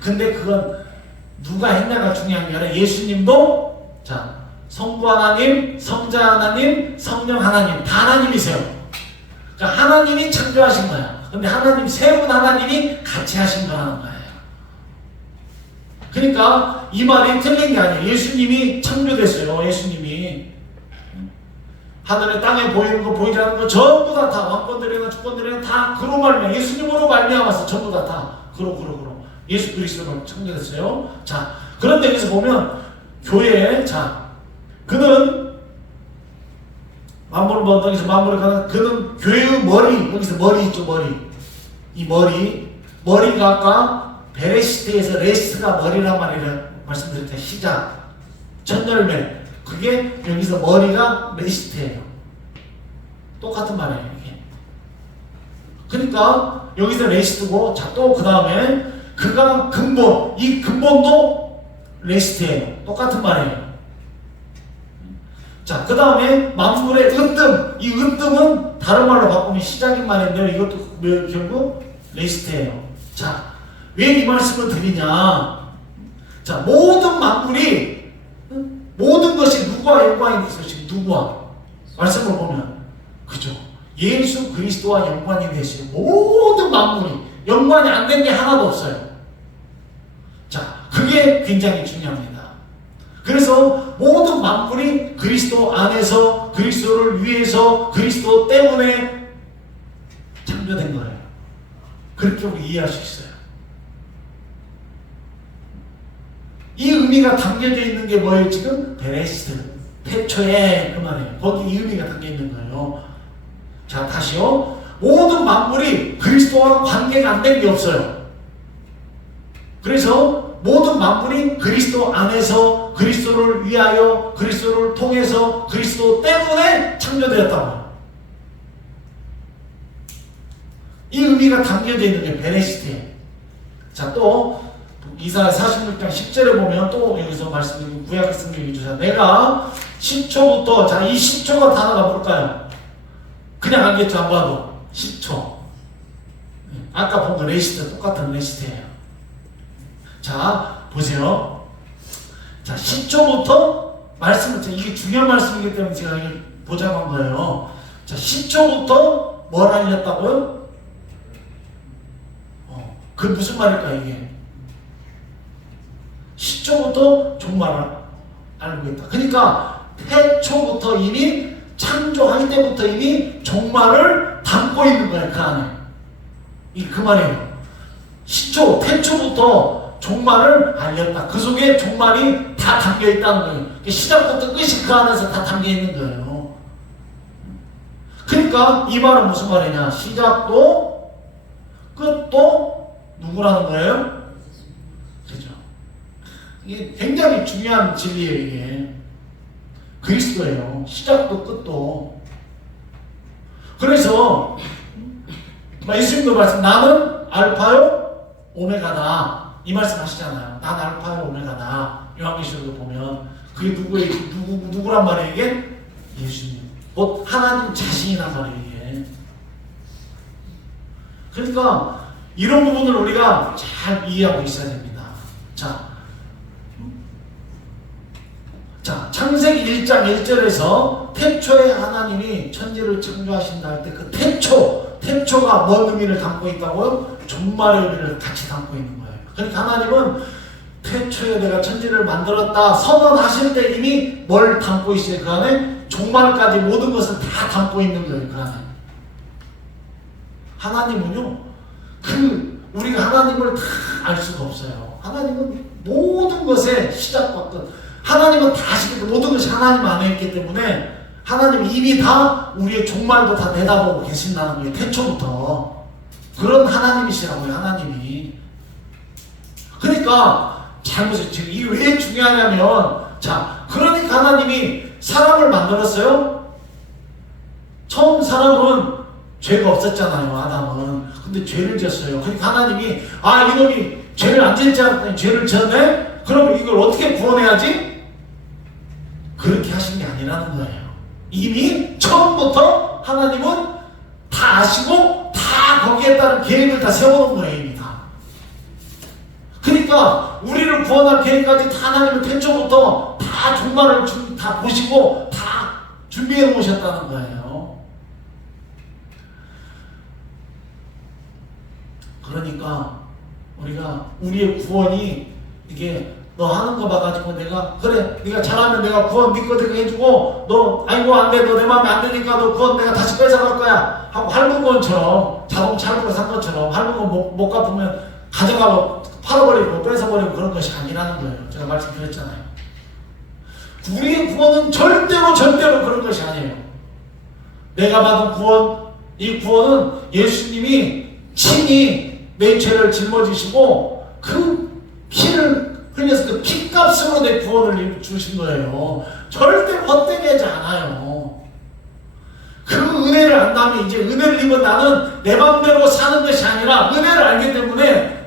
근데 그건 누가 했냐가 중요한 게 아니라 예수님도 자, 성부 하나님, 성자 하나님, 성령 하나님 다 하나님이세요. 그러니까 하나님이 창조하신 거야. 근데 하나님, 세 분 하나님이 같이 하신 거라는 거예요. 그러니까 이 말이 틀린 게 아니에요. 예수님이 창조됐어요. 예수님이 하늘에 땅에 보이는 거 보이지 않는 거 전부 다 왕권들이나 주권들이나 다 그로 말미암아 예수님으로 말미암아서 전부 다 그로 예수 그리스도로 창조됐어요. 자, 그런데 여기서 보면 교회에 그는 만물을 번성해서 만물을 가는 그는 교회의 머리, 여기서 머리 있죠. 이 머리가 아까 베레시트에서 레스트가 머리란 말이라 말씀드렸죠. 시작, 첫 열매. 그게 여기서 머리가 레시트예요. 똑같은 말이에요. 이게. 그러니까 여기서 레시트고, 자, 또 그 다음에 그가 근본, 이 근본도 레시트예요. 똑같은 말이에요. 자, 그 다음에 만물의 으뜸, 이 으뜸은 다른 말로 바꾸면 시작인 말인데요. 이것도 결국 레시트예요. 자, 왜 이 말씀을 드리냐? 자, 모든 만물이, 모든 것이 누구와 연관이 있어요? 지금 누구와? 말씀을 보면 그죠? 예수 그리스도와 연관이 되시는 모든 만물이 연관이 안 된 게 하나도 없어요. 자, 그게 굉장히 중요합니다. 그래서 모든 만물이 그리스도 안에서, 그리스도를 위해서, 그리스도 때문에 창조된 거예요. 그렇게 우리 이해할 수 있어요. 이 의미가 담겨져 있는 게 뭐예요? 지금 베레시트, 태초에, 그 말이에요. 거기 이 의미가 담겨 있는 거예요. 자, 다시요. 모든 만물이 그리스도와 관계가 안 된 게 없어요. 그래서 모든 만물이 그리스도 안에서, 그리스도를 위하여, 그리스도를 통해서, 그리스도 때문에 창조되었다고. 이 의미가 담겨져 있는 게 베레시트예요. 자, 또 이사야 46장 10절에 보면 또 여기서 말씀드린 구약 성경이 주셔. 내가 10초부터, 자, 이 10초가 단어가 뭘까요? 그냥 알겠죠? 안 봐도 10초. 아까 본 거 레시트, 똑같은 레시트예요. 자, 보세요. 자, 10초부터 말씀을, 이게 중요한 말씀이기 때문에 제가 이걸 보자고 한 거예요. 자, 10초부터 뭘 알렸다고요? 그 무슨 말일까, 이게? 10초부터 종말을 알고 있다. 그러니까, 태초부터 이미, 창조할 때부터 이미 종말을 담고 있는 거예요, 그 안에. 이게 그 말이에요. 10초, 태초부터 종말을 알렸다. 그 속에 종말이 다 담겨 있다는 거예요. 시작부터 끝이 그 안에서 다 담겨 있는 거예요. 그러니까 이 말은 무슨 말이냐? 시작도 끝도 누구라는 거예요? 그죠? 이게 굉장히 중요한 진리예요, 이게. 그리스도예요. 시작도 끝도. 그래서 예수님도 말씀, 나는 알파요 오메가다. 이 말씀 하시잖아요. 난 알파요 오메가다. 요한계시록을 보면 그게 누구란 말이에요, 이게? 예수님. 곧 하나님 자신이란 말이에요, 이게. 그러니까 이런 부분을 우리가 잘 이해하고 있어야 됩니다. 자, 창세기 1장 1절에서 태초에 하나님이 천지를 창조하신다 할 때 그 태초가 뭔 의미를 담고 있다고요? 종말의 의미를 같이 담고 있는 거예요. 그러니까 하나님은 태초에 내가 천지를 만들었다 선언하실 때 이미 뭘 담고 있어요? 그 안에 종말까지 모든 것을 다 담고 있는 거예요. 그 안에. 하나님은요, 우리가 하나님을 다 알 수가 없어요. 하나님은 모든 것의 시작과 끝. 하나님은 다 아시고 모든 것이 하나님 안에 있기 때문에 하나님이 이미 다 우리의 종말도 다 내다보고 계신다는 거예요. 태초부터. 그런 하나님이시라고요. 하나님이. 그러니까 잘 보세요. 지금 이게 왜 중요하냐면, 자, 그러니까 하나님이 사람을 만들었어요. 처음 사람은 죄가 없었잖아요. 아담은. 근데 죄를 지었어요. 그러니까 하나님이 이놈이 죄를 안 짓지 않았더니 죄를 지었네? 그럼 이걸 어떻게 구원해야지? 그렇게 하신 게 아니라는 거예요. 이미 처음부터 하나님은 다 아시고 다 거기에 따른 계획을 다 세워놓은 거예요. 이미 다. 그러니까 우리를 구원할 계획까지 다 하나님은 태초부터 다 종말을 다 보시고 다 준비해 놓으셨다는 거예요. 그러니까 우리가 우리의 구원이 이게 너 하는 거 봐가지고 그래 네가 잘하면 내가 구원 네 거대로 해주고 너 아이고 안 돼 너 내 마음에 안 드니까 너 구원 내가 다시 뺏어갈 거야 하고 할부 건처럼 자동차 할부 산 것처럼 할부 건 못 갚으면 가져가고 팔아버리고 뺏어버리고 그런 것이 아니라는 거예요. 제가 말씀드렸잖아요. 우리의 구원은 절대로 그런 것이 아니에요. 내가 받은 구원, 이 구원은 예수님이 친히 내 죄를 짊어지시고 그 피를 흘려서 그 피값으로 내 구원을 주신 거예요. 절대 헛되게 하지 않아요. 그 은혜를 안다면 이제 은혜를 입은 나는 내 맘대로 사는 것이 아니라 은혜를 알기 때문에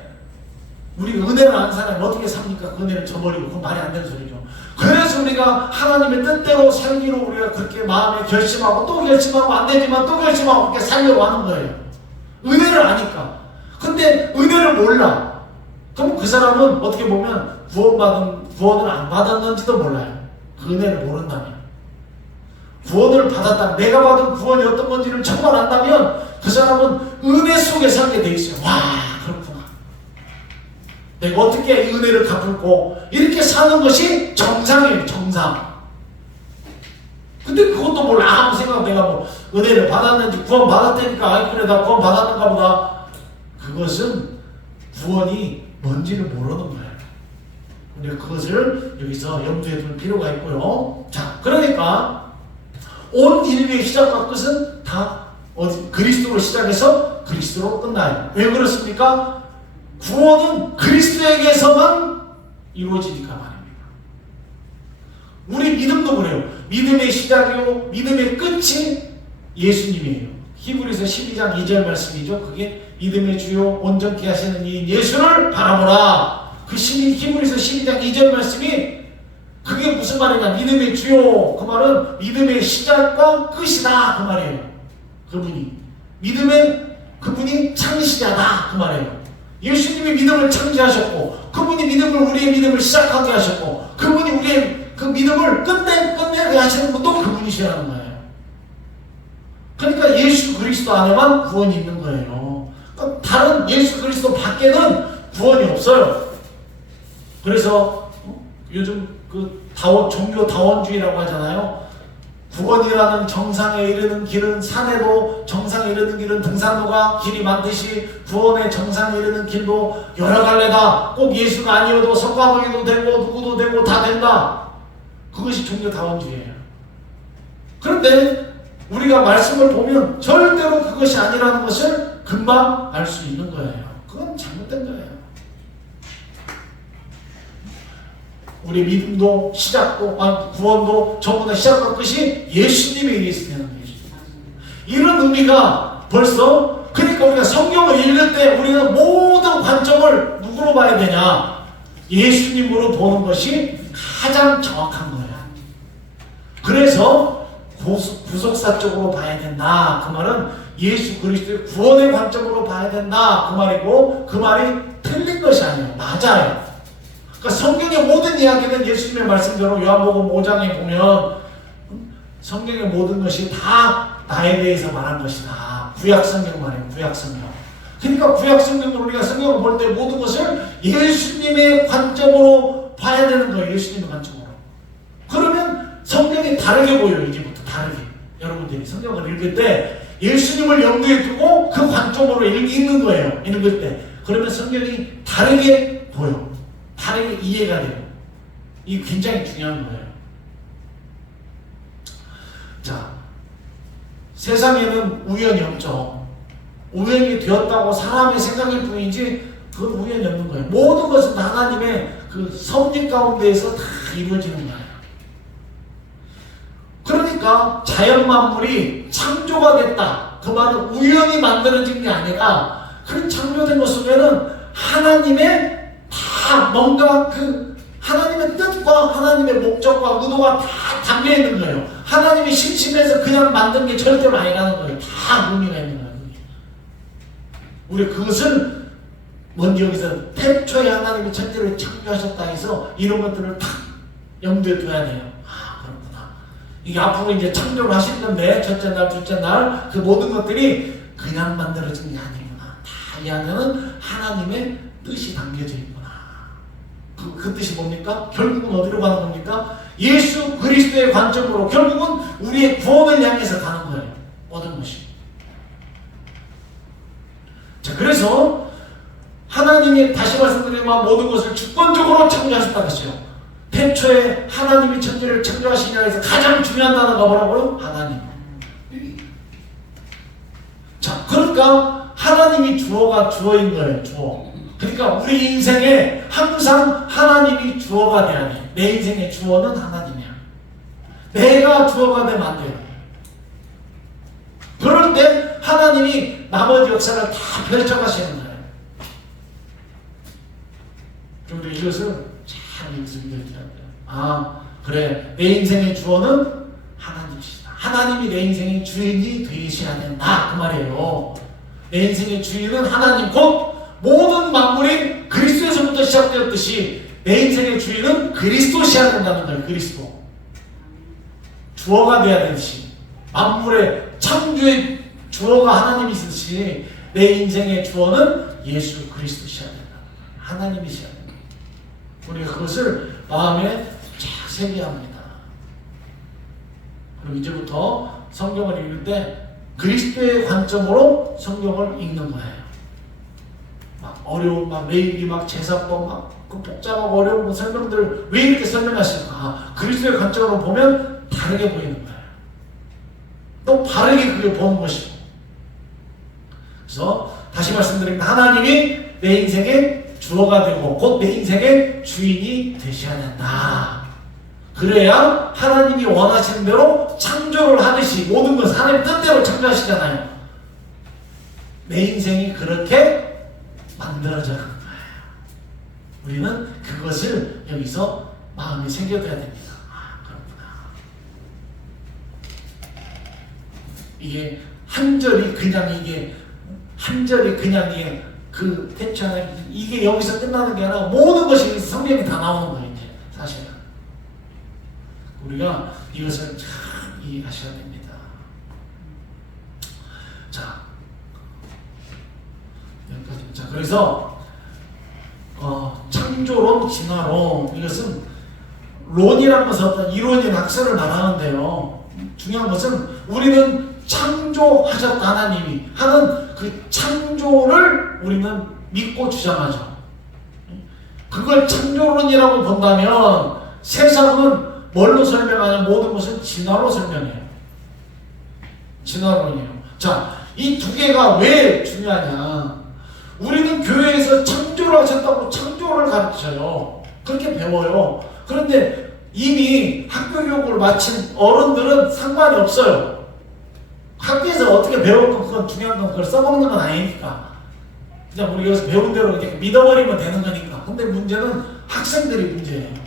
우리가 은혜를 아는 사람이 어떻게 삽니까? 그 은혜를 저버리고 그건 말이 안 되는 소리죠. 그래서 우리가 하나님의 뜻대로 살기로 우리가 그렇게 마음에 결심하고 또 결심하고 안 되지만 또 결심하고 그렇게 살려고 하는 거예요. 은혜를 아니까. 근데 은혜를 몰라. 그럼 그 사람은 어떻게 보면 구원을 안 받았는지도 몰라요. 그 은혜를 모른다면. 구원을 받았다면, 내가 받은 구원이 어떤 건지를 정말 안다면 그 사람은 은혜 속에 살게 돼 있어요. 와, 내가 어떻게 이 은혜를 갚을고 이렇게 사는 것이 정상이에요. 정상. 근데 그것도 몰라. 아무 생각 내가 뭐 은혜를 받았는지 구원 받았다니까 아이 그래 나 구원 받았는가 보다. 그것은 구원이 뭔지를 모르는 거예요. 우리가 그것을 여기서 염두에 둘 필요가 있고요. 자, 그러니까 온 인류의 시작과 끝은 다 그리스도로 시작해서 그리스도로 끝나요. 왜 그렇습니까? 구원은 그리스도에게서만 이루어지니까 말입니다. 우리 믿음도 그래요. 믿음의 시작이요 믿음의 끝이 예수님이에요. 히브리서 12장 2절 말씀이죠. 그게 믿음의 주요 온전케 하시는 이인 예수를 바라보라. 그 히브리서 12장 2절 말씀이 그게 무슨 말이냐. 믿음의 주요 그 말은 믿음의 시작과 끝이다 그 말이에요. 그분이 믿음의 그분이 창시자다 그 말이에요. 예수님이 믿음을 창시하셨고 그분이 우리의 믿음을 시작하게 하셨고 그분이 우리의 그 믿음을 끝내게 하시는 분도 그분이시라는 거예요. 그러니까 예수 그리스도 안에만 구원이 있는 거예요. 그러니까 다른 예수 그리스도 밖에는 구원이 없어요. 그래서 요즘 그 종교 다원주의라고 하잖아요. 구원이라는 정상에 이르는 길은 산에도 정상에 이르는 길은 등산로가 길이 많듯이 구원의 정상에 이르는 길도 여러 갈래다. 꼭 예수가 아니어도 석가모니도 되고 누구도 되고 다 된다. 그것이 종교 다원주의예요. 그런데 우리가 말씀을 보면 절대로 그것이 아니라는 것을 금방 알 수 있는 거예요. 그건 잘못된 거예요. 우리 믿음도 시작도 구원도 전부 다 시작과 끝이 예수님에 의해서 되는 거예요. 이런 의미가 벌써 그러니까 우리가 성경을 읽을 때 우리는 모든 관점을 누구로 봐야 되냐? 예수님으로 보는 것이 가장 정확한 거예요. 그래서 구속사적으로 봐야 된다. 그 말은 예수 그리스도의 구원의 관점으로 봐야 된다. 그 말이고 그 말이 틀린 것이 아니에요. 맞아요. 그러니까 성경의 모든 이야기는 예수님의 말씀대로 요한복음 5장에 보면 성경의 모든 것이 다 나에 대해서 말한 것이다. 구약성경 말이에요. 구약성경. 그러니까 구약성경을 우리가 성경을 볼 때 모든 것을 예수님의 관점으로 봐야 되는 거예요. 예수님의 관점으로. 그러면 성경이 다르게 보여요. 이제부터 다르게. 여러분들이 성경을 읽을 때 예수님을 염두에 두고 그 관점으로 읽는 거예요. 읽을 때. 그러면 성경이 다르게 보여. 다르게 이해가 돼요. 이게 굉장히 중요한 거예요. 자, 세상에는 우연이 없죠. 우연이 되었다고 사람의 생각일 뿐이지 그건 우연이 없는 거예요. 모든 것은 하나님의 그 섭리 가운데에서 다 이루어지는 거예요. 그러니까 자연 만물이 창조가 됐다. 그 말은 우연히 만들어진 게 아니라 그 창조된 것 속에는 하나님의 다 뭔가 그 하나님의 뜻과 하나님의 목적과 의도가 다 담겨 있는 거예요. 하나님이 심심해서 그냥 만든 게 절대로 아니라는 거예요. 다 의미가 있는 거예요. 우리 그것을 먼저 여기서 태초에 하나님이 천지를 창조하셨다 해서 이런 것들을 다 염두에 둬야 돼요. 아, 그렇구나. 이게 앞으로 이제 창조를 하실 건데 첫째 날, 둘째 날 그 모든 것들이 그냥 만들어진 게 아니구나. 다 이 안에는 하나님의 뜻이 담겨져 있구나. 그 뜻이 뭡니까? 결국은 어디로 가는 겁니까? 예수 그리스도의 관점으로 결국은 우리의 구원을 향해서 가는 거예요. 모든 것이. 자, 그래서 하나님이 다시 말씀드리면 모든 것을 주권적으로 창조하셨다고 했어요. 태초에 하나님이 천지를 창조하시냐 해서 가장 중요한 단어가 뭐라고요? 하나님. 자, 그러니까 하나님이 주어인 거예요. 주어. 그러니까 우리 인생에 항상 하나님이 주어가 돼야 돼. 내 인생의 주어는 하나님이야. 내가 주어가 되면 안 돼요. 그럴 때 하나님이 나머지 역사를 다 펼쳐가시는 거예요. 우리 이것을 잘 읽으셔야 돼요. 아, 그래. 내 인생의 주어는 하나님이시다. 하나님이 내 인생의 주인이 되셔야 된다. 그 말이에요. 내 인생의 주인은 하나님 곧 모든 만물이 그리스도에서부터 시작되었듯이 내 인생의 주인은 그리스도시야 된다는 거예요. 그리스도. 주어가 돼야 되듯이 만물의 창조의 주어가 하나님이시듯이 내 인생의 주어는 예수 그리스도시야 된다는 거예요. 하나님이시야 된다. 우리가 그것을 마음에 쫙 새겨야 합니다. 그럼 이제부터 성경을 읽을 때 그리스도의 관점으로 성경을 읽는 거예요. 막 어려운 레위기 제사법 그 복잡하고 어려운 설명들을 왜 이렇게 설명하실까? 그리스도의 관점으로 보면 다르게 보이는 거예요. 또 다르게 그게 보는 것이고. 그래서 다시 말씀드립니다. 하나님이 내 인생의 주어가 되고 곧 내 인생의 주인이 되셔야 된다. 그래야 하나님이 원하시는 대로 창조를 하듯이 모든 것을 하나님 뜻대로 창조하시잖아요. 내 인생이 그렇게 만들어져 가는 거예요. 우리는 그것을 여기서 마음에 새겨둬야 됩니다. 그렇구나. 이게 한 절이 그냥 이게 그 대처나 이게 여기서 끝나는 게 아니라 모든 것이 성경에 다 나오는 거예요. 이제 사실은 우리가 이것을 잘 이해하셔야 됩니다. 자, 여기까지. 자, 그래서 창조론, 진화론, 이것은 론이라는 것은 어떤 이론인 학설을 말하는데요. 중요한 것은 우리는 창조하셨다 하나님이 하는 그 창조를 우리는 믿고 주장하죠. 그걸 창조론이라고 본다면 세상은 뭘로 설명하냐? 모든 것은 진화로 설명해요. 진화론이에요. 자, 이 두 개가 왜 중요하냐? 우리는 교회에서 창조를 하셨다고 창조를 가르쳐요. 그렇게 배워요. 그런데 이미 학교 교육을 마친 어른들은 상관이 없어요. 학교에서 어떻게 배웠건 그건 중요한 건 그걸 써먹는 건 아니니까. 그냥 우리 여기서 배운 대로 이렇게 믿어버리면 되는 거니까. 근데 문제는 학생들이 문제예요.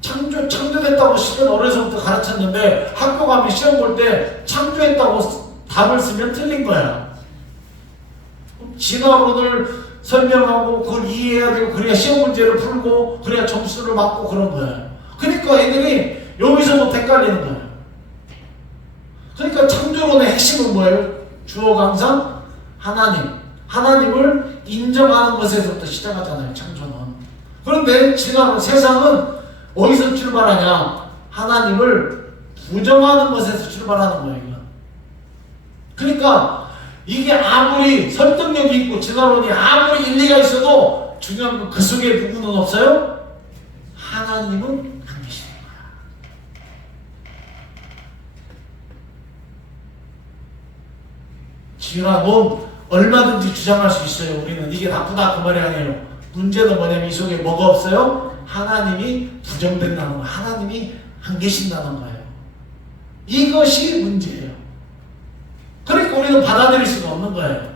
창조됐다고 시간 어려서부터 가르쳤는데 학교 가면 시험 볼 때 창조했다고 답을 쓰면 틀린 거야. 진화론을 설명하고 그걸 이해해야 되고 그래야 시험 문제를 풀고 그래야 점수를 맞고 그런 거예요. 그러니까 애들이 여기서부터 헷갈리는 거예요. 그러니까 창조론의 핵심은 뭐예요? 주어가 항상 하나님을 인정하는 것에서부터 시작하잖아요. 창조는. 그런데 진화론 세상은 어디서 출발하냐? 하나님을 부정하는 것에서 출발하는 거예요. 그러니까 이게 아무리 설득력이 있고 진화론이 아무리 일리가 있어도 중요한 건 그 속에 누구는 없어요? 하나님은 안 계시는 거야. 진화론 얼마든지 주장할 수 있어요. 우리는 이게 나쁘다 그 말이 아니에요. 문제는 뭐냐면 이 속에 뭐가 없어요? 하나님이 부정된다는 거예요. 하나님이 안 계신다는 거예요. 이것이 문제예요. 그러니까 우리는 받아들일 수가 없는 거예요.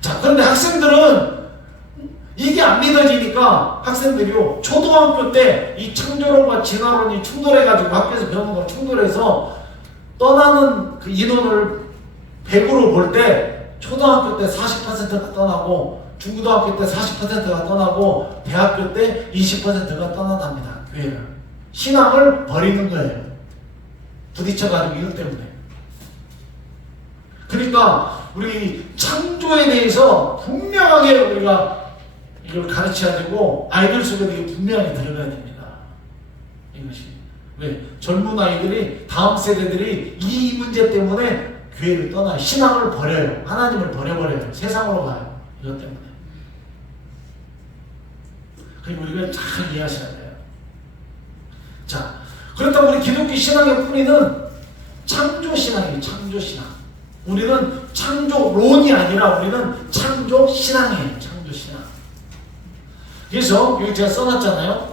자, 그런데 학생들은 이게 안 믿어지니까 학생들이요, 초등학교 때 이 창조론과 진화론이 충돌해가지고 학교에서 배우는 거 충돌해서 떠나는 그 인원을 100으로 볼 때 초등학교 때 40%가 떠나고 중고등학교 때 40%가 떠나고 대학교 때 20%가 떠나답니다. 교회를. 신앙을 버리는 거예요. 부딪혀가지고 이것 때문에. 그러니까 우리 창조에 대해서 분명하게 우리가 이걸 가르쳐야 되고 아이들 속에도 이게 분명하게 들어가야 됩니다. 이것이. 왜? 젊은 아이들이 다음 세대들이 이 문제 때문에 교회를 떠나요. 신앙을 버려요. 하나님을 버려버려요. 세상으로 가요. 이것 때문에. 그리고 우리가 잘 이해하셔야 돼요. 자, 그렇다고 우리 기독교 신앙의 뿌리는 창조신앙이에요. 창조신앙. 우리는 창조론이 아니라 우리는 창조신앙이에요. 창조신앙. 그래서 여기 제가 써놨잖아요.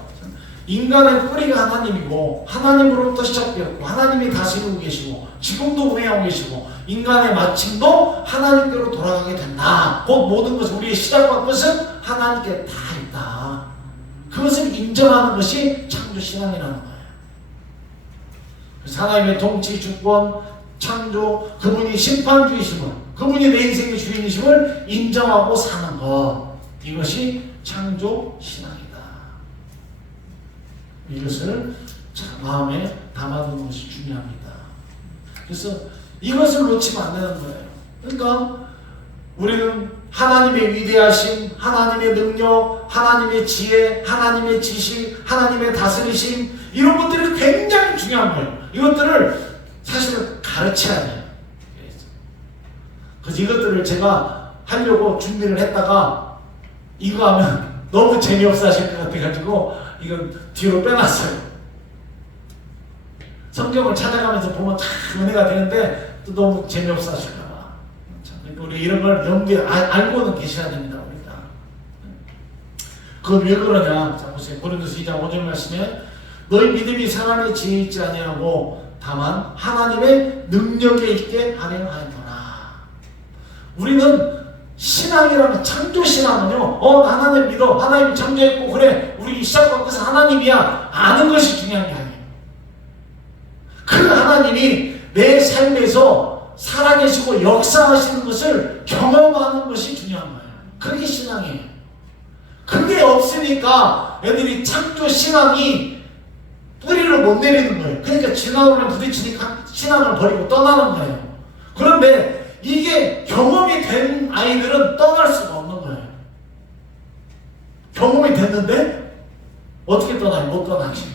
인간의 뿌리가 하나님이고 하나님으로부터 시작되었고 하나님이 다스리고 계시고 지금도 운행하고 계시고 인간의 마침도 하나님께로 돌아가게 된다. 곧 모든 것은 우리의 시작과 끝은 하나님께 다 있다. 그것을 인정하는 것이 창조신앙이라는 거예요. 그래서 하나님의 통치, 주권, 창조, 그분이 심판주이심을, 그분이 내 인생의 주인이심을 인정하고 사는 것, 이것이 창조신앙이다. 이것을 마음에 담아두는 것이 중요합니다. 그래서 이것을 놓치면 안 되는 거예요. 그러니까 우리는 하나님의 위대하심, 하나님의 능력, 하나님의 지혜, 하나님의 지식, 하나님의 다스리심, 이런 것들이 굉장히 중요한 거예요. 이것들을 사실은 가르쳐야 돼요. 그래서 이것들을 제가 하려고 준비를 했다가 이거 하면 너무 재미없어 하실 것 같아가지고 이건 뒤로 빼놨어요. 성경을 찾아가면서 보면 참 은혜가 되는데 또 너무 재미없어 하실까봐. 우리 이런 걸 염두에 알고는 계셔야 됩니다. 우리가. 그건 왜 그러냐? 자 보세요. 고린도서 2장 5절 말씀에 너희 믿음이 사람의 지혜에 있지 아니하고 다만 하나님의 능력에 있게 하려 하였노라. 우리는 신앙이라는 창조신앙은요, 나 하나님 믿어, 하나님 창조했고, 그래, 우리 시작한 것은 하나님이야, 아는 것이 중요한 게 아니에요. 그 하나님이 내 삶에서 살아계시고 역사하시는 것을 경험하는 것이 중요한 거예요. 그게 신앙이에요. 그게 없으니까 애들이 창조신앙이 뿌리를 못 내리는 거예요. 그러니까 진화론에 부딪히니까 신앙을 버리고 떠나는 거예요. 그런데 이게 경험이 된 아이들은 떠날 수가 없는 거예요. 경험이 됐는데 어떻게 떠나요? 못 떠나지.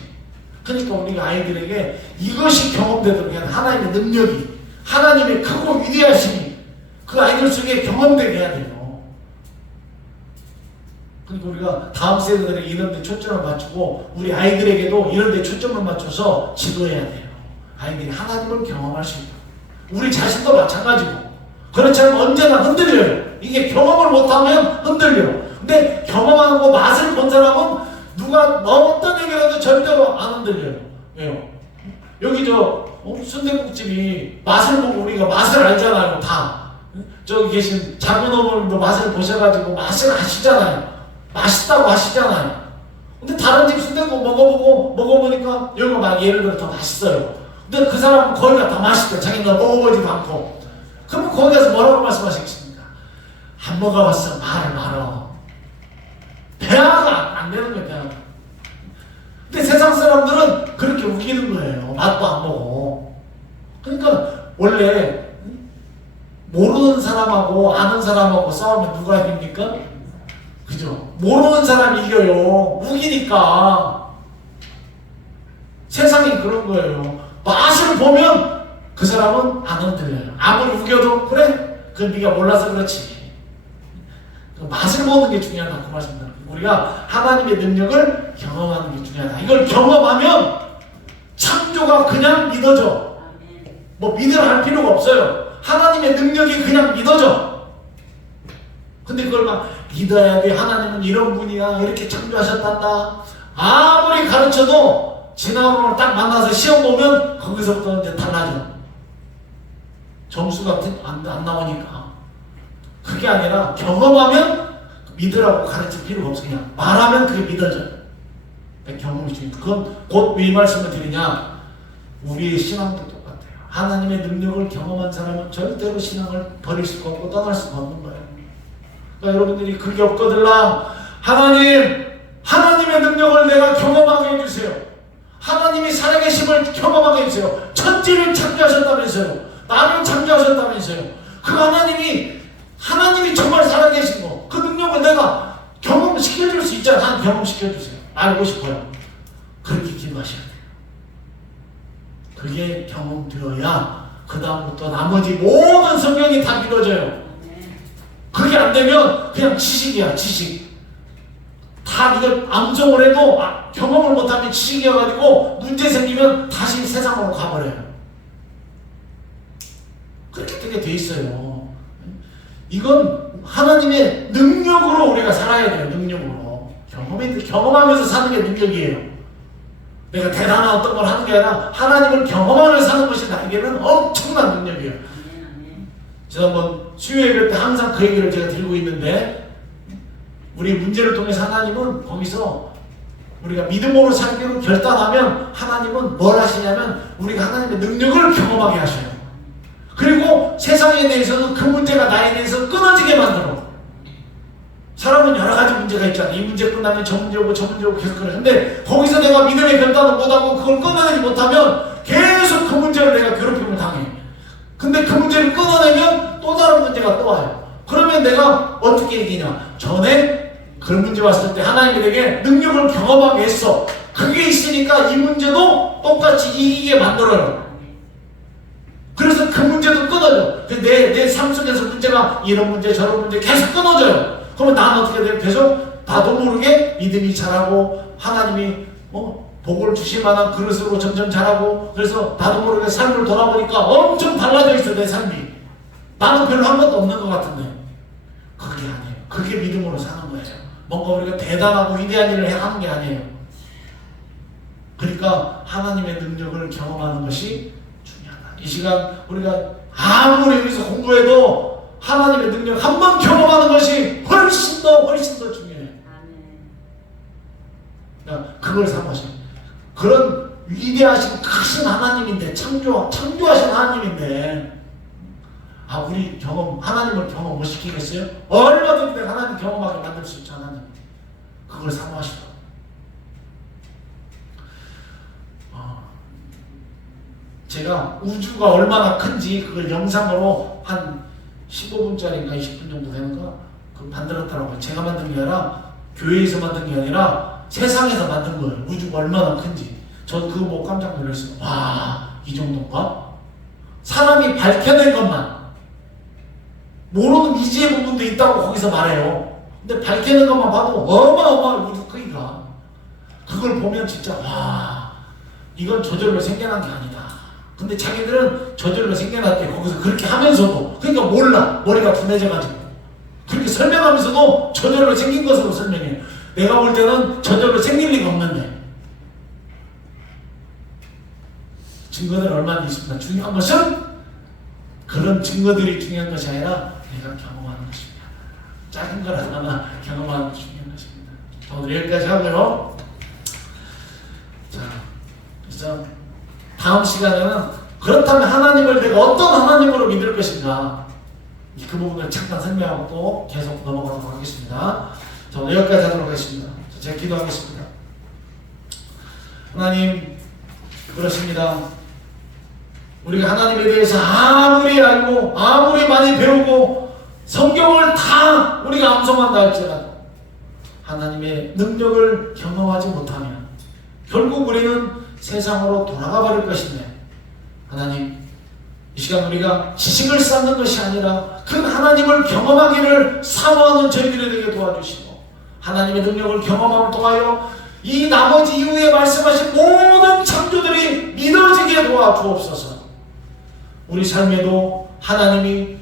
그러니까 우리가 아이들에게 이것이 경험되도록 해야 돼. 하나님의 능력이, 하나님의 크고 위대하심이 그 아이들 속에 경험되게 해야 돼요. 그러니까 우리가 다음 세대들에게 이런 데 초점을 맞추고 우리 아이들에게도 이런 데 초점을 맞춰서 지도해야 돼요. 아이들이 하나님을 경험할 수 있도록. 우리 자신도 마찬가지고. 그렇지 않으면 언제나 흔들려요. 이게 경험을 못하면 흔들려요. 근데 경험하고 맛을 본 사람은 누가 어떤 얘기라도 절대로 안 흔들려요. 왜요? 여기 순댓국집이 맛을 보고 우리가 맛을 알잖아요. 다. 저기 계신 작은 어머님도 맛을 보셔가지고 맛을 아시잖아요. 맛있다고 하시잖아요. 근데 다른 집 순댓국 먹어보니까 여기가 막 예를 들어 더 맛있어요. 근데 그 사람은 거기가 더 맛있대. 자기가 먹어보지도 않고. 그러면 거기 가서 뭐라고 말씀하시겠습니까? 안 먹어봤어. 말을 말어. 대화가 안 되는 거예요. 대화가. 근데 세상 사람들은 그렇게 웃기는 거예요. 맛도 안 보고. 그러니까 원래 모르는 사람하고 아는 사람하고 싸우면 누가 이깁니까? 그죠? 모르는 사람이 이겨요. 우기니까. 세상이 그런 거예요. 맛을 보면 그 사람은 안 흔들려요. 아무리 우겨도 그래? 그건 네가 몰라서 그렇지. 그 맛을 보는 게 중요하다고 그 말씀드립니다. 우리가 하나님의 능력을 경험하는 게 중요하다. 이걸 경험하면 창조가 그냥 믿어져. 뭐 믿으라 할 필요가 없어요. 하나님의 능력이 그냥 믿어져. 근데 그걸 막 믿어야 돼. 하나님은 이런 분이야. 이렇게 창조하셨단다. 아무리 가르쳐도 진화론을 딱 만나서 시험 보면 거기서부터 이제 달라져. 점수가 안 나오니까. 그게 아니라 경험하면 믿으라고 가르칠 필요가 없어. 그냥 말하면 그게 믿어져요. 경험이 중요해요. 그건 곧 왜 이 말씀을 드리냐? 우리의 신앙도 똑같아요. 하나님의 능력을 경험한 사람은 절대로 신앙을 버릴 수가 없고 떠날 수가 없는 거예요. 그러니까 여러분들이 그게 없거들라 하나님의 능력을 내가 경험하게 해주세요. 하나님이 살아계심을 경험하게 해주세요. 천지를 창조하셨다면서요. 나를 창조하셨다면서요. 그 하나님이 정말 살아계신 거, 그 능력을 내가 경험시켜줄 수 있잖아요. 한 경험시켜주세요. 알고 싶어요. 그렇게 기도하셔야 돼요. 그게 경험되어야 그 다음부터 나머지 모든 성경이 다 믿어져요. 그게 안 되면 그냥 지식이야. 지식. 다 이걸 암송을 해도 경험을 못하면 지식이어가지고 문제 생기면 다시 세상으로 가버려요. 그렇게 되게 돼 있어요. 이건 하나님의 능력으로 우리가 살아야 돼요. 능력으로. 경험하면서 사는 게 능력이에요. 내가 대단한 어떤 걸 하는 게 아니라 하나님을 경험하면서 사는 것이 나에게는 엄청난 능력이에요. 지난번 수요예배 때 항상 그 얘기를 제가 들고 있는데, 우리 문제를 통해서 하나님은 거기서 우리가 믿음으로 살기로 결단하면 하나님은 뭘 하시냐면 우리가 하나님의 능력을 경험하게 하셔요. 그리고 세상에 대해서는 그 문제가 나에 대해서 끊어지게 만들어. 사람은 여러 가지 문제가 있잖아. 이 문제 끝나면 저 문제 오고 저 문제 오고 계속 그래. 근데 거기서 내가 믿음의 결단을 못하고 그걸 끊어내지 못하면 계속 그 문제를 내가 괴롭힘을 당해. 근데 그 문제를 끊어내면 또 다른 문제가 또 와요. 그러면 내가 어떻게 이기냐? 전에 그런 문제 왔을 때 하나님이 내게 능력을 경험하게 했어. 그게 있으니까 이 문제도 똑같이 이기게 만들어요. 그래서 그 문제도 끊어져. 내 삶 속에서 문제가 이런 문제 저런 문제 계속 끊어져요. 그러면 나는 어떻게 돼요? 계속 나도 모르게 믿음이 자라고 하나님이 복을 주실 만한 그릇으로 점점 자라고, 그래서 나도 모르게 삶을 돌아보니까 엄청 달라져 있어. 내 삶이 나는 별로 한 것도 없는 것 같은데 그게 아니에요. 그게 믿음으로 사는 거예요. 뭔가 우리가 대단하고 위대한 일을 하는 게 아니에요. 그러니까 하나님의 능력을 경험하는 것이 중요하다. 이 시간 우리가 아무리 여기서 공부해도 하나님의 능력 한 번 경험하는 것이 훨씬 더 중요해요. 그러니까 그걸 사모하시는, 그런 위대하신 크신 하나님인데, 창조하신 하나님인데 우리 하나님을 경험 못 시키겠어요? 얼마든지 하나님 경험하게 만들 수 있죠. 하나님 그걸 사모하시고, 제가 우주가 얼마나 큰지 그걸 영상으로 한 15분짜리인가 20분 정도 되는가 그걸 만들었더라고요. 제가 만든 게 아니라 교회에서 만든 게 아니라 세상에서 만든 거예요. 우주가 얼마나 큰지. 전 그거 보고 깜짝 놀랐어요. 와, 이 정도인가? 사람이 밝혀낸 것만, 모르는 미지의 부분도 있다고 거기서 말해요. 근데 밝혀낸 것만 봐도 어마어마한 우주 크기가, 그걸 보면 진짜 와, 이건 저절로 생겨난 게 아니다. 근데 자기들은 저절로 생겨났대. 거기서 그렇게 하면서도, 그러니까 몰라. 머리가 둔해져가지고 그렇게 설명하면서도 저절로 생긴 것으로 설명해요. 내가 볼 때는 저절로 생길 리가 없는데. 증거는 얼마나 있습니다. 중요한 것은 그런 증거들이 중요한 것이 아니라 내가 경험하는 것입니다. 작은 걸 하나 경험하는 것이 중요한 것입니다. 오늘 여기까지 하고요. 자, 그래서 다음 시간에는 그렇다면 하나님을 내가 어떤 하나님으로 믿을 것인가, 그 부분을 잠깐 설명하고 또 계속 넘어가도록 하겠습니다. 자, 오늘 여기까지 하도록 하겠습니다. 제가 기도하겠습니다. 하나님, 그렇습니다. 우리가 하나님에 대해서 아무리 알고 아무리 많이 배우고 성경을 다 우리가 암송한다 할지라도 하나님의 능력을 경험하지 못하면 결국 우리는 세상으로 돌아가 버릴 것인데, 하나님, 이 시간 우리가 지식을 쌓는 것이 아니라 그 하나님을 경험하기를 사모하는 저희들이 되게 도와주시고, 하나님의 능력을 경험함을 통하여 이 나머지 이후에 말씀하신 모든 창조들이 믿어지게 도와주옵소서. 우리 삶에도 하나님이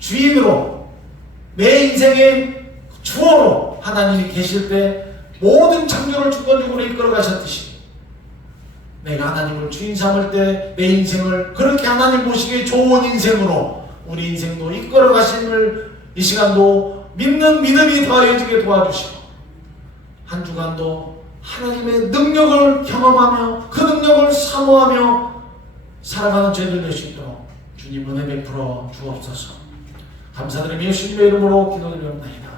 주인으로, 내 인생의 주어로 하나님이 계실 때 모든 창조를 주권적으로 이끌어 가셨듯이 내가 하나님을 주인 삼을 때 내 인생을 그렇게 하나님 보시기에 좋은 인생으로 우리 인생도 이끌어 가심을 이 시간도 믿는 믿음이 더해지게 도와주시고, 한 주간도 하나님의 능력을 경험하며 그 능력을 사모하며 살아가는 죄들 될 수 있도록 주님 은혜 베풀어 주옵소서. 감사드리며 예수님의 이름으로 기도드립니다.